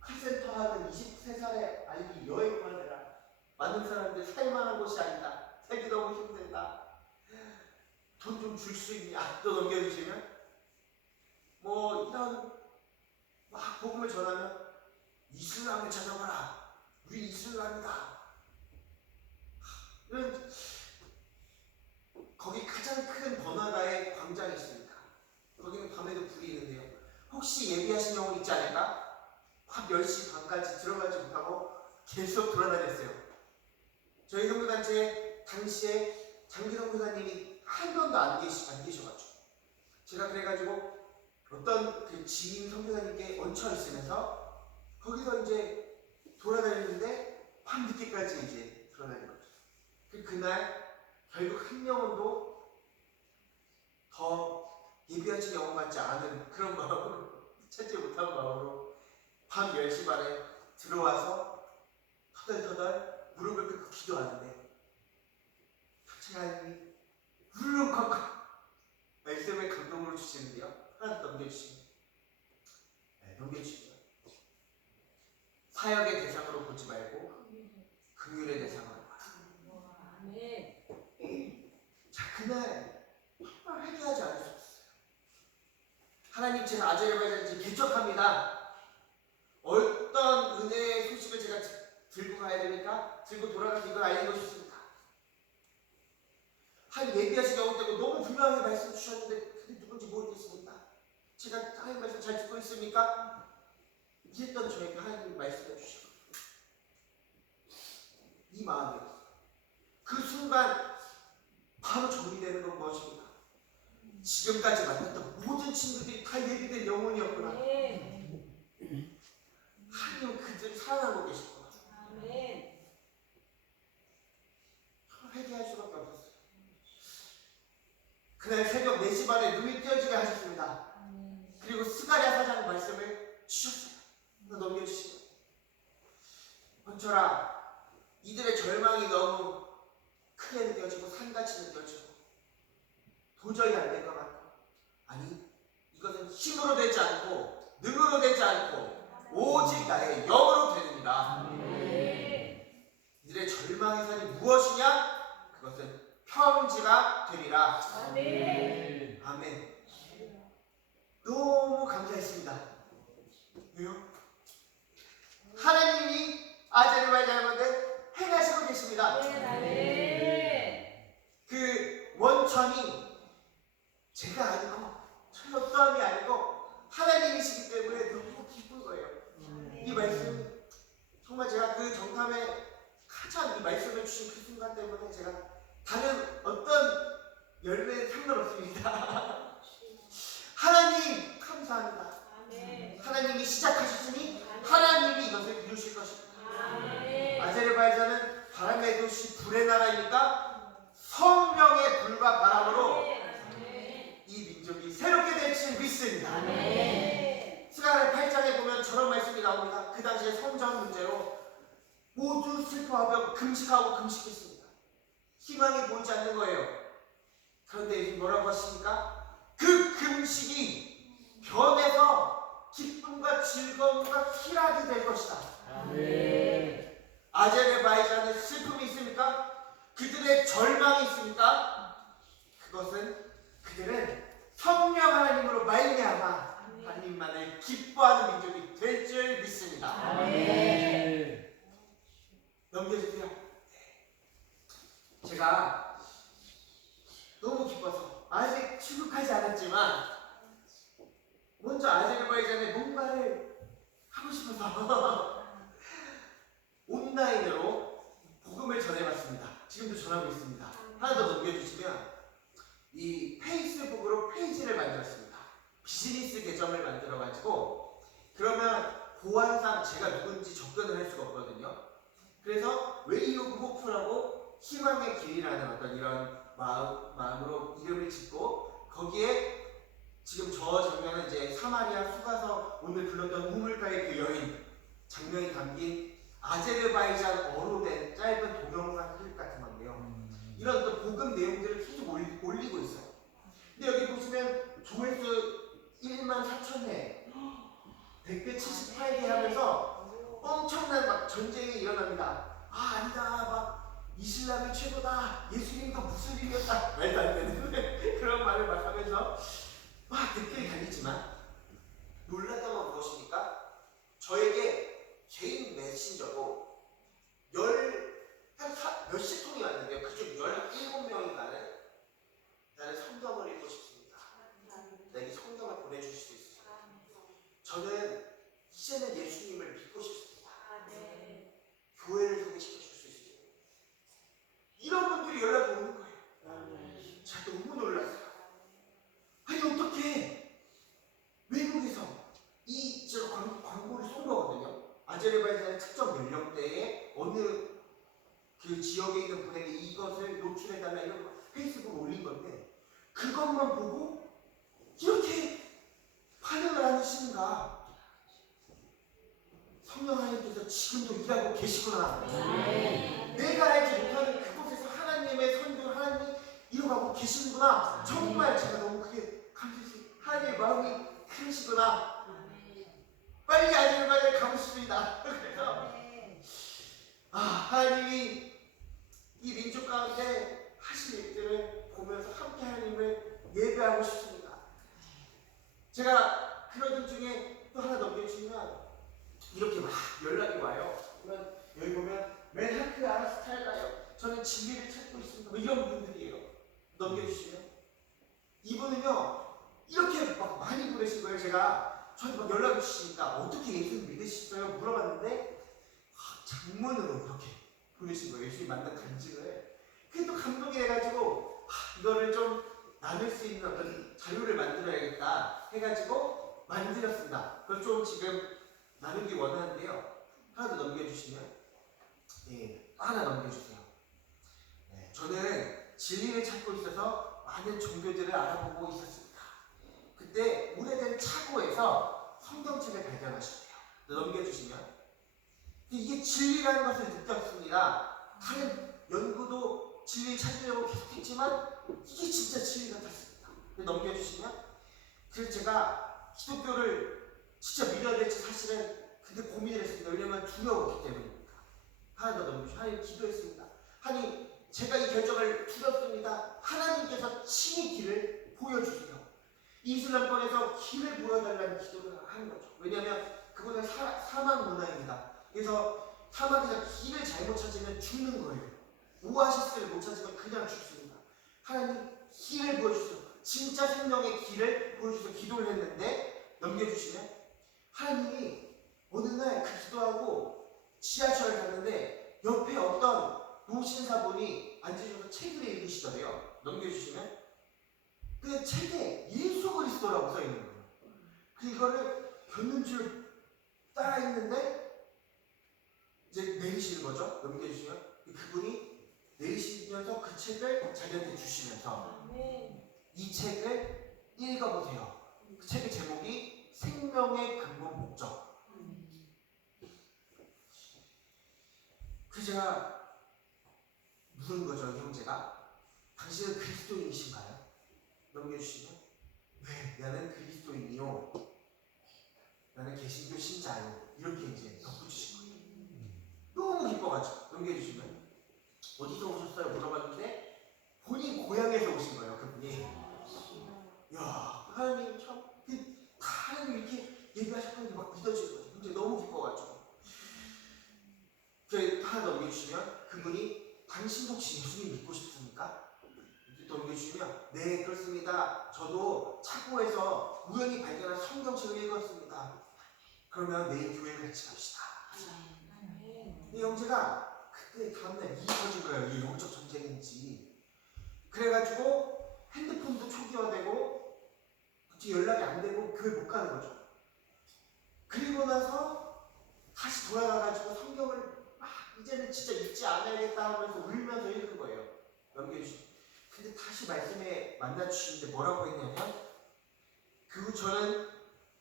카센터 하는 23살의 아이 여행만 해라. 많은 사람들 살만한 곳이 아니다. 살기 너무 힘들다. 돈 좀 줄 수 있냐? 또 넘겨주시면 뭐 이런 막 복음을 전하면 이슬람을 찾아봐라. 우리 이슬람이다. 이런 거기 가장 큰 번화가의 광장이 있습니다. 거기는 밤에도 불이 있는데요. 혹시 예비하신 영혼 있지 않을까? 밤 10시 반까지 들어가지 못하고 계속 돌아다녔어요. 저희 선교단체에 당시에 장기 선교사님이 한 번도 안 계셔가지고 제가 그래가지고 어떤 그 지인 선교사님께 얹혀 있으면서 거기서 이제 돌아다녔는데 밤 늦게까지 이제 돌아다닌 거죠. 그날 결국 한 영혼도 더 예비하신 영혼 같지 않은 그런 마음으로 찾지 못한 마음으로 밤 10시 반에 들어와서 터덜터덜 무릎을 꿇고 기도하는데 갑자기 하나님이 울렁컥컥 말씀을 감동으로 주시는데요. 하나 넘겨주시면 넘겨주시면 사역의 대상으로 보지 말고 긍휼의 대상으로 봐라. 자, 그날 정말 회개하지 않을 수 없어요. 하나님, 제가 아제르바이잔에 개척합니다. 어떤 은혜의 소식을 제가 들고 가야 되니까 들고 돌아가서 이걸 알리고 싶습니다. 한 예비하신 영혼 때문에 너무 분명하게 말씀 주셨는데 그게 누군지 모르겠습니다. 제가 하나님 말씀 잘 듣고 있습니까? 이랬던 저에게 하나님 말씀해 주시고 이 마음이었어요. 그 순간 바로 정리되는 건 무엇입니까? 지금까지 만났던 모든 친구들이 다 예비된 영혼이었구나. 하나님은 그들이 살아나고 계셨구나. 회개할 수밖에 없었어요. 그날 새벽 4시 반에 눈이 띄어지게 하셨습니다. 그리고 스가랴 사장 말씀을 주셨어요. 넘겨주시고 번처라, 이들의 절망이 너무 크게 느껴지고 산같이 느껴지고 도저히 안 될 것 같고, 아니 이것은 힘으로 되지 않고 능으로 되지 않고 오직 나의 영으로 되느니라. 이들의 절망의 산이 무엇이냐? 그것은 평지가 되리라. 아멘. 아멘. 너무 감사했습니다. 왜요? 하나님이 아제르바이잔에 행하시고 계십니다. 그 원천이 제가 아니고 저희 어떠함이 아니고 하나님이시기 때문에 너무 기쁜 거예요. 이 말씀 정말 제가 그 정탐에 가장 이 말씀을 주신 그 순간 때문에 제가 다른 어떤 열매는 상관없습니다. 하나님 감사합니다. 하나님이 시작하셨으니 하나님이 이것을 이루실 것입니다. 아제르바이잔은 바람의 도시 불의 나라이니까 성령의 불과 바람으로 이 민족이 새롭게 될지 믿습니다. 스가랴 8장에 보면 저런 말씀이 나옵니다. 그 당시에 성전 문제로 모두 슬퍼하며 금식하고 금식했습니다. 희망이 보이지 않는 거예요. 그런데 뭐라고 하십니까? 그 금식이 될 것이다. 아멘. 아제르바이잔의 슬픔이 있습니까? 그들의 절망이 있습니까? 그들은 성령 하나님으로 말미암아 하나님만을 기뻐하는 민족이 될 줄 믿습니다. 아멘. 넘겨주세요. 제가 너무 기뻐서 아직 출국하지 않았지만 먼저 아제르바이잔에 뭔가를 하고 싶어서 온라인으로 복음을 전해봤습니다. 지금도 전하고 있습니다. 하나 더 넘겨주시면 이 페이스북으로 페이지를 만들었습니다. 비즈니스 계정을 만들어가지고 그러면 보안상 제가 누군지 접근을 할 수가 없거든요. 그래서 웨이 오브 호프라고 희망의 길이라는 어떤 이런 마음으로 이름을 짓고 거기에 지금 저 장면은 이제 사마리아 수가서 오늘 불렀던 우물가의 그 여인 장면이 담긴 아제르바이잔어로 된 짧은 동영상 클립 같은 건데요. 이런 또 복음 내용들을 계속 올리고 있어요. 근데 여기 보시면 조회수 1만 4천회, 댓글 78개 하면서 엄청난 막 전쟁이 일어납니다. 아 아니다, 막 이슬람이 최고다, 예수님과 무슬림이었다, 말도 안 되는 그런 말을 막 하면서 막 댓글이 달리지만 놀랐던 건 무엇입니까? 저에게 개인 메신저로 몇십 통이 왔는데요. 그중 17명인가는 나는 성경을 읽고 싶습니다. 내게 성경을 보내주실 수 있습니다. 저는 이제는 예수님을 믿고 싶습니다. 교회를 소개시켜 줄 수 있습니다. 이런 분들이 연락이 오는 거예요. 제가 너무 놀랐어요. 아니 어떻게 외국에서 제가 광고를 쏜 거거든요. 아제르바이잔의 특정 연령대에 어느 그 지역에 있는 분에게 이것을 노출해달라 이런 거 페이스북에 올린 건데 그것만 보고 이렇게 반응을 안 하시는가? 성령 하나님께서 지금도 일하고 계시구나. 내가 알지 못하는 그곳에서 하나님의 선교 하나님이 일어가고 계시는구나. 정말 제가 너무 크게 감사했어요. 하나님의 마음이 크시구나. 빨리 아제르바이잔에 가고 싶습니다. 그래서 하나님이 이 민족 가운데 하신 일들을 보면서 함께 하나님을 예배하고 싶습니다. 제가 그러던 중에 또 하나 넘겨주시면 이렇게 막 연락이 와요. 그러면 여기 보면 맨하크 아라스타일가요. 저는 진리를 찾고 있습니다. 뭐 이런 분들이에요. 넘겨주시면 이분은요 이렇게 막 많이 보내신 거예요. 제가 저한테 막 연락을 주시니까 어떻게 예수님 믿으셨어요? 물어봤는데 장문으로 그렇게 보내신 거예요. 예수님 만난 간증을. 그게 또 감동이 돼가지고 이거를 좀 나눌 수 있는 어떤 자료를 만들어야겠다 해가지고 만들었습니다. 그걸 좀 지금 나누기 원하는데요. 하나 더 넘겨주시면 하나 넘겨주세요. 저는 진리를 찾고 있어서 많은 종교들을 알아보고 있었습니다. 그때 오래된 차고에서 성경책을 발견하셨대요. 넘겨주시면 이게 진리라는 것을 느꼈습니다. 다른 연구도 진리를 찾으려고 계속했지만 이게 진짜 진리 같았습니다. 넘겨주시면 그래서 제가 기독교를 진짜 믿어야 될지 사실은 그게 고민을 했습니다. 왜냐면 두려웠기 때문입니다. 하나 더 넘겨주시면 하나님 기도했습니다. 하나님 제가 이 결정을 두렵습니다. 하나님께서 친히 길을 보여주세요. 이슬람권에서 길을 보여달라는 기도를 하는 거죠. 왜냐하면 그곳은 사막 문화입니다. 그래서 사막에서 길을 잘못 찾으면 죽는 거예요. 오아시스를 못 찾으면 그냥 죽습니다. 하나님 길을 보여주세요. 진짜 생명의 길을 보여주셔서 기도를 했는데 넘겨주시면 하나님이 어느 날 그 기도하고 지하철을 갔는데 옆에 어떤 노신사분이 앉으셔서 책을 읽으시더래요. 넘겨주시면 그 책에 예수 그리스도라고 써있는 거예요. 이거를 곁는 줄 따라 읽는데 이제 내리시는 거죠. 넘겨주시면 그분이 내리시면서 그 책을 자기한테 주시면서 이 책을 읽어보세요. 그 책의 제목이 생명의 근본 목적. 그 제가 물은 거죠. 형제가 당신은 그리스도인이신가요? 넘겨주시면 네, 나는 그리스도인이요. 나는 개신교 신자요. 이렇게 이제 넘겨주시면 그분이 당신 혹시 예수님 믿고 싶습니까? 또 넘겨주시면 네 그렇습니다. 저도 차고에서 우연히 발견한 성경책을 읽었습니다. 그러면 내일 교회를 같이 갑시다. 이 형제가 그때 다음날 일이 터진 거예요. 이게 영적 전쟁인지. 그래가지고 핸드폰도 초기화되고 굳이 연락이 안 되고 교회 못 가는 거죠. 그리고 나서 다시 돌아가가지고 성경을 막 이제는 진짜 읽지 않아야겠다 하면서 울면서 읽은 거예요. 넘겨주시고. 근데 다시 말씀에 만나주시는데 뭐라고 했냐면 그 후 저는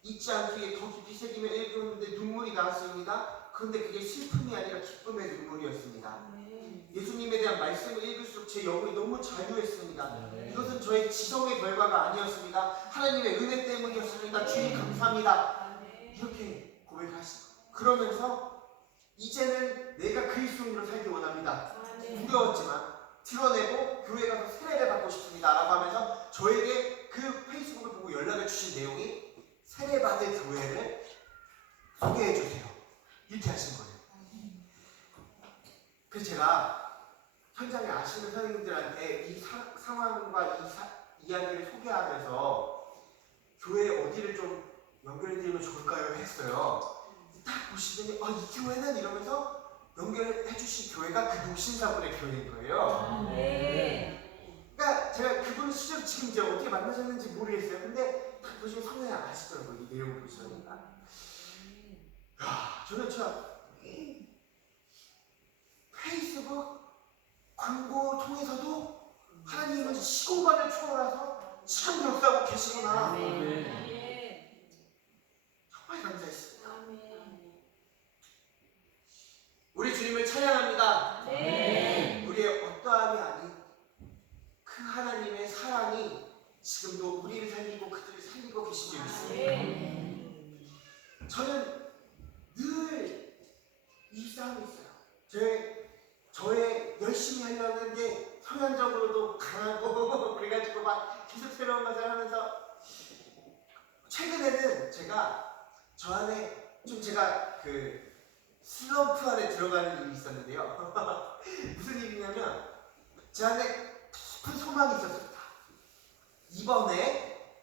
잊지 않기에 더 깊이 새기며 읽었는데 눈물이 나왔습니다. 그런데 그게 슬픔이 아니라 기쁨의 눈물이었습니다. 예수님에 대한 말씀을 읽을수록 제 영혼이 너무 자유했습니다. 이것은 저의 지성의 결과가 아니었습니다. 하나님의 은혜 때문이었습니다. 주님 감사합니다. 이렇게 고백하시고 그러면서 이제는 내가 그리스도인으로 살기 원합니다. 두려웠지만 드러내고 교회 가서 세례를 받고 싶습니다 라고 하면서 저에게 그 페이스북을 보고 연락을 주신 내용이 세례받을 교회를 소개해 주세요 이렇게 하신 거예요. 그래서 제가 현장에 아시는 선생님들한테 이 상황과 이야기를 소개하면서 교회 어디를 좀 연결해드리면 좋을까요? 했어요. 딱 보시더니 이 교회는 이러면서 연결해 주신 교회가 그 녹신사분의 교회인 거예요. 그러니까 제가 그분을 실제로 지금 이제 어떻게 만나셨는지 모르겠어요. 근데 딱 보시면 성경에 아시더라고요. 이 내용을 보시니까. 야, 저는 참 페이스북 광고 통해서도 하나님은 시공간을 초월해서 지금 역사하고 계시구나. 정말 감사했어요. 우리 주님을 찬양합니다. 우리의 어떠함이 아닌 그 하나님의 사랑이 지금도 우리를 살리고 그들을 살리고 계신 줄 믿습니다. 저는 늘 이 싸움이 있어요. 저의 열심히 하려는 게 성향적으로도 강하고 그래가지고 막 계속 새로운 것을 하면서 최근에는 제가 저 안에 좀 제가 그 슬럼프 안에 들어가는 일이 있었는데요. 무슨 일이냐면 제 안에 깊은 소망이 있었습니다. 이번에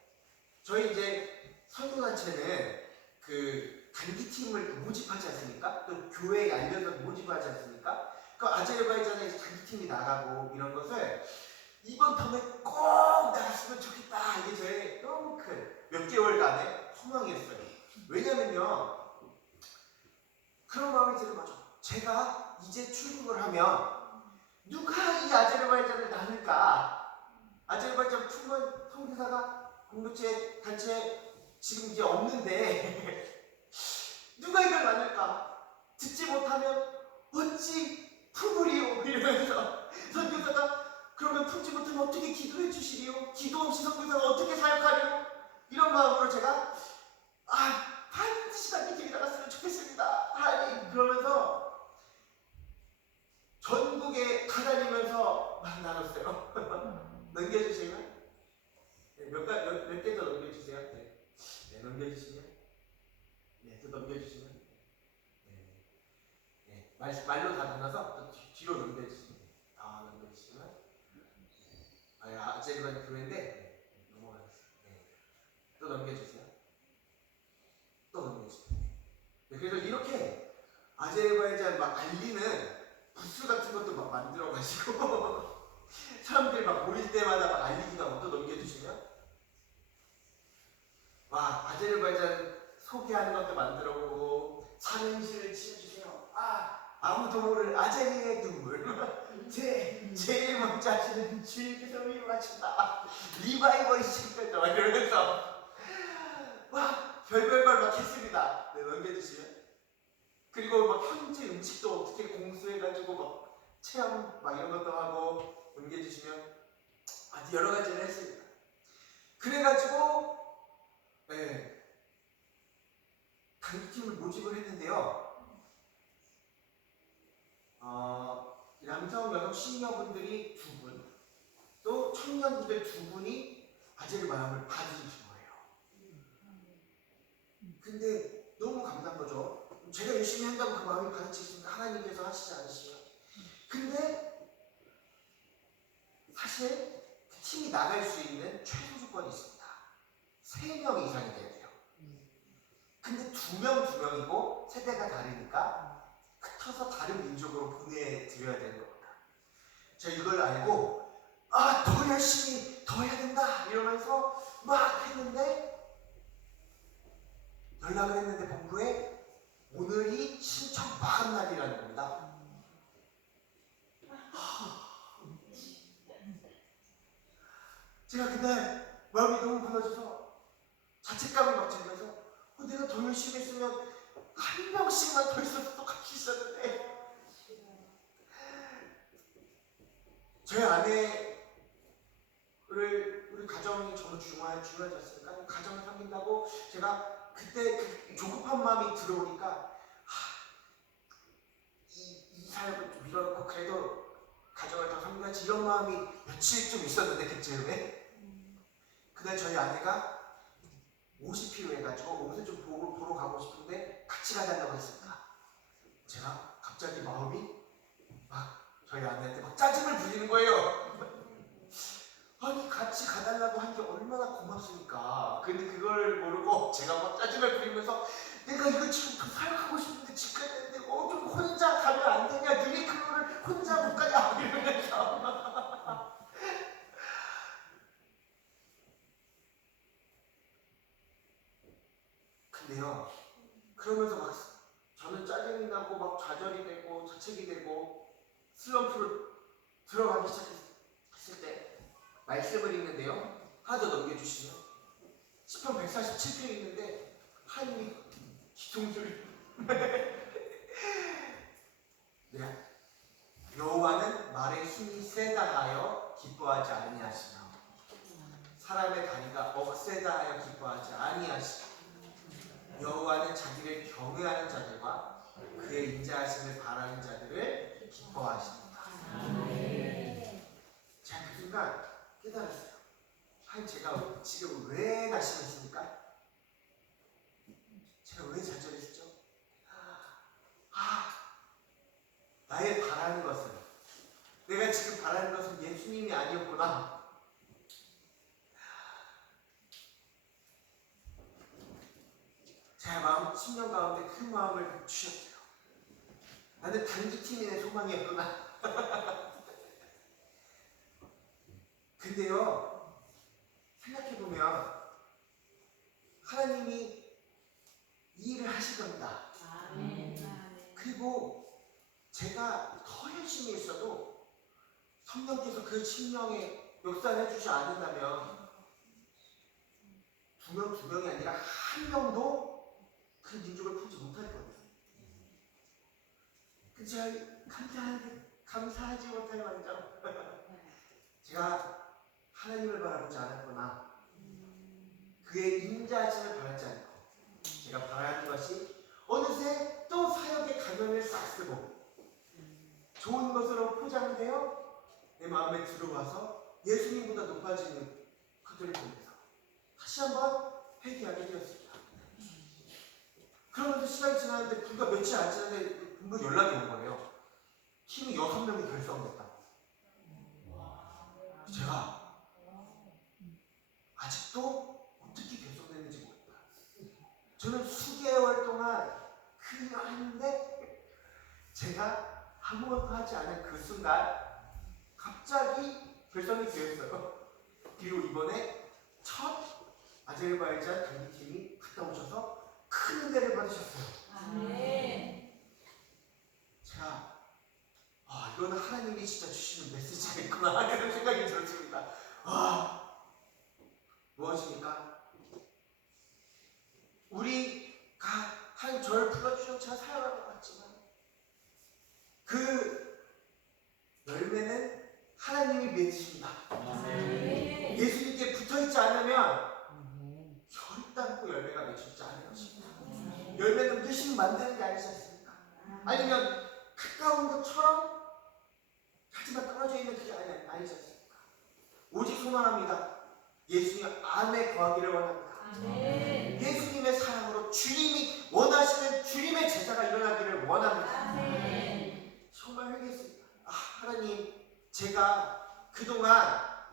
저희 이제 선교단체는 그 단기팀을 모집하지 않습니까? 또 교회에 알려서 모집하지 않습니까? 그 아제르바이잔에 이제 단기팀이 나가고 이런 것을 이번 텀에 꼭 나갔으면 좋겠다. 이게 저의 너무 큰 몇 개월간의 소망이었어요. 왜냐면요. 그런 마음이 드는 거죠. 제가 이제 출국을 하면 누가 이 아제르바이잔을 나눌까? 아제르바이잔 품은 선교사가 공동체 단체 지금 이제 없는데 누가 이걸 나눌까? 듣지 못하면 어찌 품으리요? 이러면서 선교사가 그러면 품지 못하면 어떻게 기도해 주시리요? 기도 없이 선교사가 어떻게 사역하리요? 이런 마음으로 제가 반드시 단기팀이 나갔으면 좋겠습니다. 하나님 그러면서 전국에 다다니면서 막 나눴어요. 넘겨주시면 몇 개 더 넘겨주세요. 네, 넘겨주시면 또 넘겨주시면 말로 다 나눠서 또 뒤로 넘겨주시면 넘겨주시면 아제르바이잔 교회인데 넘어가겠습니다. 또 넘겨주세요. 또 넘겨주세요. 그래서 이렇게 아제르바이잔 막 알리는 부스 같은 것도 막 만들어가지고 사람들 막 모일 때마다 막 알리기도 하고 또 넘겨주시면 아제르바이잔 소개하는 것도 만들어보고 삼행시를 지어주세요. 아무도 모를 아제리의 눈물 제일 먼저 하시는 주님께서 위로하신다. 리바이벌이 시작됐다 막 이러면서 별별 걸 막 했습니다. 네, 넘겨주시면 그리고 막 현지 음식도 어떻게 공수해가지고 막 체험 막 이런 것도 하고 넘겨주시면 아주 여러 가지를 했습니다. 그래가지고 단기팀을 모집을 했는데요. 남성, 여성 시니어분들이 2분, 또 청년분들 2분이 아제르 마음을 받으신 거예요. 근데 너무 감사한 거죠. 제가 열심히 한다고 그 마음이 받아지겠습니까? 하나님께서 하시지 않으시면 근데 사실 그 팀이 나갈 수 있는 최소 조건이 있습니다. 3명 이상이 돼야 돼요. 근데 2명이고 세대가 다르니까 흩어서 다른 민족으로 보내드려야 되는 겁니다. 제가 이걸 알고 더 열심히 더 해야 된다 이러면서 막 했는데 연락을 했는데 본부에 오늘이 신청 마감 날이라는 겁니다. 제가 그날 마음이 너무 무너져서 자책감을 막 들면서 내가 더 열심히 했으면 한 명씩만 더 있어서 똑같이 있었는데 저희 아내를 우리 가정이 정말 중요하지 않습니까? 가정을 섬긴다고 제가 그때 그 조급한 마음이 들어오니까 이 사역을 좀 밀어놓고 그래도 가정을 더 섬겨야지 이런 마음이 며칠 좀 있었는데 그쯤에 그날 저희 아내가 옷이 필요해가지고 옷을 좀 보러 가고 싶은데 같이 가달라고 했습니다. 제가 갑자기 마음이 막 저희 아내한테 막 짜증을 부리는 거예요. 아니 같이 가달라고 한 게 얼마나 고맙습니까? 근데 그걸 모르고 제가 막 짜증을 부리면서 내가 이거 지금 더 사역하고 싶은데 집 가야 되는데 좀 혼자 가면 안 되냐? 유니클로를 혼자 못 가냐? 이러면서 근데요 그러면서 막 저는 짜증이 나고 막 좌절이 되고 자책이 되고 슬럼프로 들어가기 시작했을 때 말씀을 읽는데요 하나 더 넘겨주시면 시편 147편 있는데 하나님이 기둥들 네. 여호와는 말의 힘이 세다 하여 기뻐하지 아니하시며 사람의 다리가 억세다 하여 기뻐하지 아니하시며 여호와는 자기를 경외하는 자들과 그의 인자하심을 바라는 자들을 기뻐하십니다. 제가 그 순간 깨달았어요. 하나님 제가 지금 왜 낙심했습니까? 제가 왜 좌절했죠? 나의 바라는 것은 내가 지금 바라는 것은 예수님이 아니었구나. 제 마음, 10년 가운데 그 마음을 주셨어요. 나는 단기팀이 내 소망이었구나. 근데요, 생각해보면 하나님이 이 일을 하실 겁니다. 그리고 제가 더 열심히 했어도 성령께서 그 심령에 역사를 해주지 않는다면 두 명이 아니라 한 명도 그 민족을 풀지 못할 거예요. 제가 감사하지 못할 망정 제가 하나님을 바라보지 않았거나 그의 인자하심을 바라지 않고 제가 바라는 것이 어느새 또 사역의 가면을 싹 쓰고 좋은 것으로 포장되어 내 마음에 들어와서 예수님보다 높아지는 그들을 보면서 다시 한번 회개하게 되었습니다. 그러면서 시간이 지났는데 불과 며칠 안 지났는데 분명 연락이 온 거예요. 팀이 6명이 결성됐다. 제가 아직도 어떻게 결성됐는지 모르겠다. 저는 수개월 동안 그 일을 했는데 제가 아무것도 하지 않은 그 순간 갑자기 결성이 되었어요. 그리고 이번에 첫 아제르바이잔 단기팀이 갔다 오셔서 큰 은혜를 받으셨어요. 제가 이거는 하나님이 진짜 주시는 메시지가 있구나 이런 생각이 들었습니다. 무엇입니까? 우리가 한 저를 불러주셔서 제가 사역하는 것 같지만 그 열매는 하나님이 맺으십니다. 예수님께 붙어있지 않으면 절대 않고 열매가 맺혀지지 않을 것입니다. 열매는 대신 만드는 게 아니지 않습니까? 아니면 가까운 것처럼 하지만 떨어져 있는 그게 아니지 않습니까? 오직 소망합니다. 예수님 안에 거하기를 원합니다. 예수님의 사랑으로 주님이 원하시는 주님의 제자가 일어나기를 원합니다. 정말 회개했습니다. 제가 그동안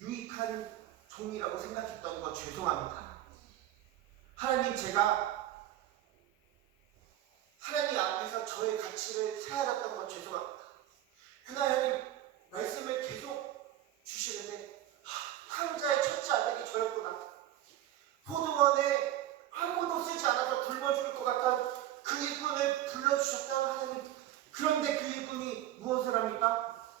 유익한 종이라고 생각했던 거 죄송합니다. 하나님, 제가 하나님 앞에서 저의 가치를 세알았던 거 죄송합니다. 하나님 말씀을 계속 주시는데 탕자의 첫째 아들이 저였구나. 포도원에 아무도 쓰지 않아서 굶어 죽을 것 같던 그 일꾼을 불러주셨다 하나님. 그런데 그 일꾼이 무엇을 합니까?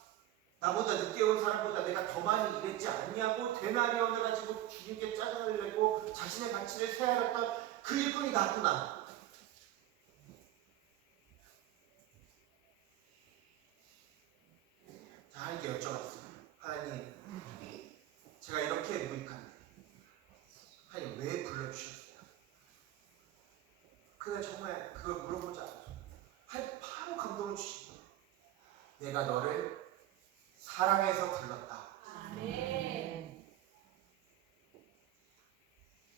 나보다 늦게 온 사람보다 내가 더 많이 일했지 않냐고 되나리온을 가지고 주님께 짜증을 내고 자신의 가치를 세알았던 그 일꾼이 나구나. 자, 하나님께 여쭤봤어요. 하나님, 제가 이렇게 무익한데 하나님 왜 불러주셨어요? 그날 정말 그걸 물어보지 않았어요. 하나님 바로 감동을 주시고, 내가 너를 사랑해서 불렀다. 아멘.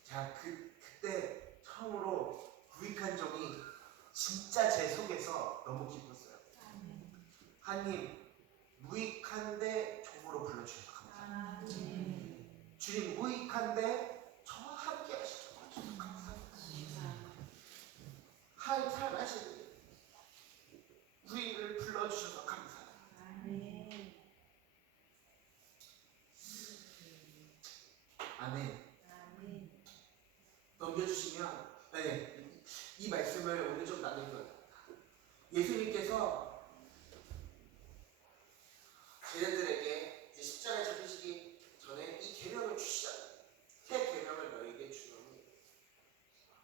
제가 그때 처음으로 유익한 종이 진짜 제 속에서 너무 기뻤어요. 하나님, 무익한데 종으로 불러주셔서 감사합니다. 아멘. 주님, 무익한데 저와 함께 하시죠. 감사합니다. 하나님 사랑하시니 우리를 불러주셔서 감사합니다. 아멘. 아멘. 아멘. 넘겨주시면, 네, 이 말씀을 오늘 좀 나눌 것 같아요. 예수님께서 제자들에게 이제 십자가에 잡히시기 전에 이 계명을 주시잖아요. 새 계명을 너희에게 주노니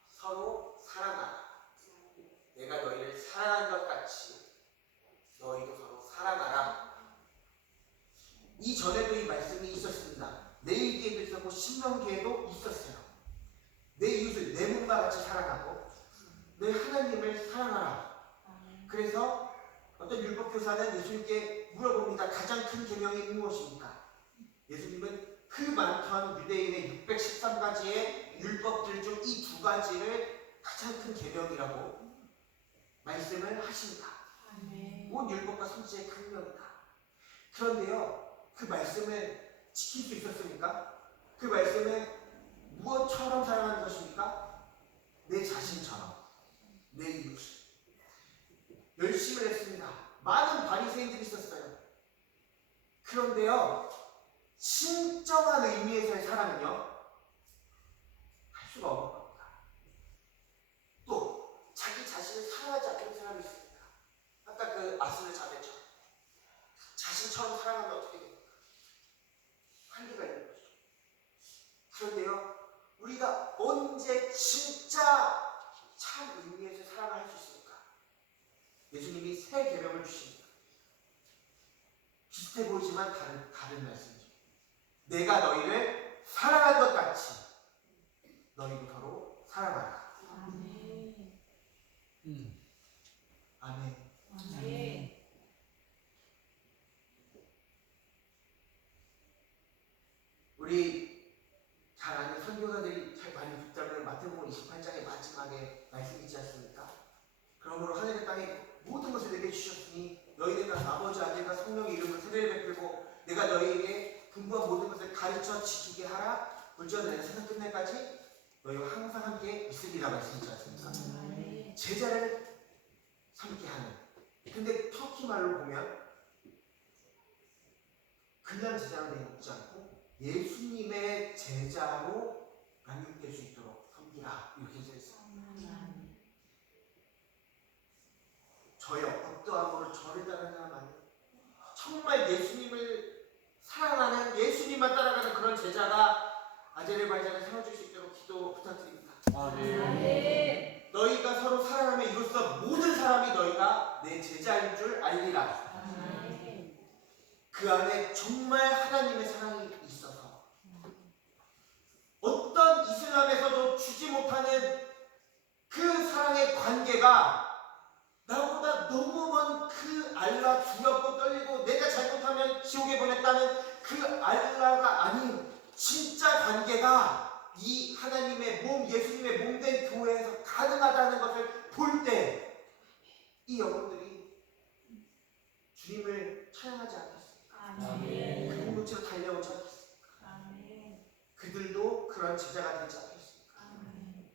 서로 사랑하라. 내가 너희를 사랑한 것 같이 너희도 서로 사랑하라. 이전에도 이 말씀이 있었습니다. 레위기에도 있었고 신명기에도 있었어요. 내 이웃을 내 몸과 같이 사랑하고 내 하나님을 사랑하라. 그래서 어떤 율법교사는 예수님께 물어봅니다. 가장 큰 계명이 무엇입니까? 예수님은 그 많던 유대인의 613가지의 율법들 중 이 두 가지를 가장 큰 계명이라고 말씀을 하십니다. 온 율법과 선지의 강령이다. 그런데요, 그 말씀을 지킬 수 있었습니까? 그 말씀을 무엇처럼 사랑하는 것입니까? 내 자신처럼, 내 이웃. 열심히 했습니다. 많은 바리새인들이 있었어요. 그런데요, 진정한 의미에서의 사랑은요, 할 수가 없는 겁니다. 또 자기 자신을 사랑하지 않는 사람이 있습니다. 아까 그 아스를 자매죠. 자신처럼 사랑하면 어떻게 됩니까? 한계가 있는 거죠. 그런데요, 우리가 언제 진짜 참 의미에서 사랑을 할 수 있습니까? 예수님이 새 계명을 주십니다. 비슷해 보이지만 다른 말씀이죠. 내가 너희를 사랑한 것 같이 너희도 서로 사랑하라. 아멘. 아멘. 아멘. 우리 잘 아는 선교사들이 잘 많이 붙잡는 마태복음 28장의 마지막에 말씀이 있지 않습니까? 그러므로 하늘의 땅에 모든 것을 내게 주셨으니 너희는 아버지 아들과 성령의 이름으로 세례를 베풀고 내가 너희에게 분부한 모든 것을 가르쳐 지키게 하라. 물론 내가 세상 끝날까지 너희와 항상 함께 있으리라 말씀이지 않습니까? 제자를 삼게 하는. 근데 터키 말로 보면 그냥 제자로 되지 않고 예수님의 제자로 양육될 수 있도록 섬기라 이렇게 되어 있어요. 저희 어떠함으로 저를 따르는 사람 아니에요. 정말 예수님을 사랑하는, 예수님만 따라가는 그런 제자가 아제르바이잔을 세워줄 수 있도록 기도 부탁드립니다. 아멘. 너희가 서로 사랑하며 이로써 모든 사람이 너희가 내 제자인 줄 알리라. 아멘. 그 안에 정말 하나님의 사랑이 있어서 어떤 이슬람에서도 주지 못하는 그 사랑의 관계가 나보다 너무 먼 그 알라 두렵고 떨리고 내가 잘못하면 지옥에 보냈다는 그 알라가 아닌 진짜 관계가 이 하나님의 몸, 예수님의 몸된 교회에서 가능하다는 것을 볼 때 이 영혼들이 주님을 찬양하지 않겠습니까? 아멘. 그 공동체로 달려오지 않겠습니까? 아멘. 그들도 그런 제자가 되지 않겠습니까? 아멘.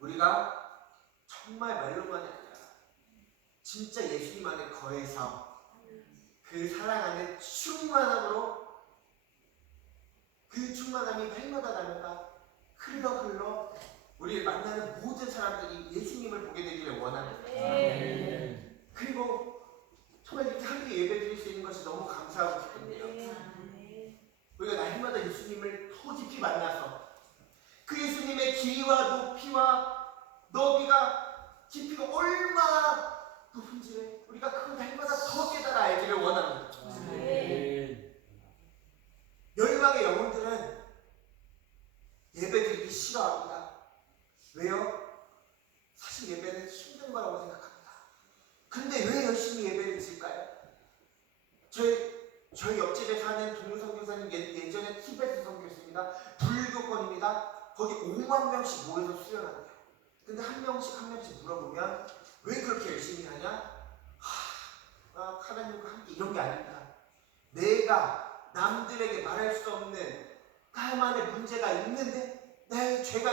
우리가 정말 말로만이 아니라 진짜 예수님 안에 거해서 그 사랑 안에 충만함으로 그 충만함이 날마다 날마다 흘러 우리를 만나는 모든 사람들이 예수님을 보게 되기를 원합니다. 아멘. 그리고 정말 이렇게 함께 예배 드릴 수 있는 것이 너무 감사하고 싶은데요. 아멘. 우리가 날마다 예수님을 더 깊이 만나서 그 예수님의 길이와 높이와 너비가 깊이가 얼마나 높은지를 우리가 그걸 날마다 더 깨달아 알기를 원합니다. 아멘. 멸망의 영혼들은 예배드리기 싫어합니다. 왜요? 사실 예배는 힘든 거라고 생각합니다. 근데 왜 열심히 예배를 드릴까요? 저희 옆집에 사는 동료선교사님 예전에 티베트 선교했습니다. 불교권입니다. 거기 5만 명씩 모여서 수련합니다. 근데 한 명씩 물어보면 왜 그렇게 열심히 하냐? 하나님과 함께 이런 게 아닙니다. 내가 남들에게 말할 수 없는 나만의 문제가 있는데 내 죄가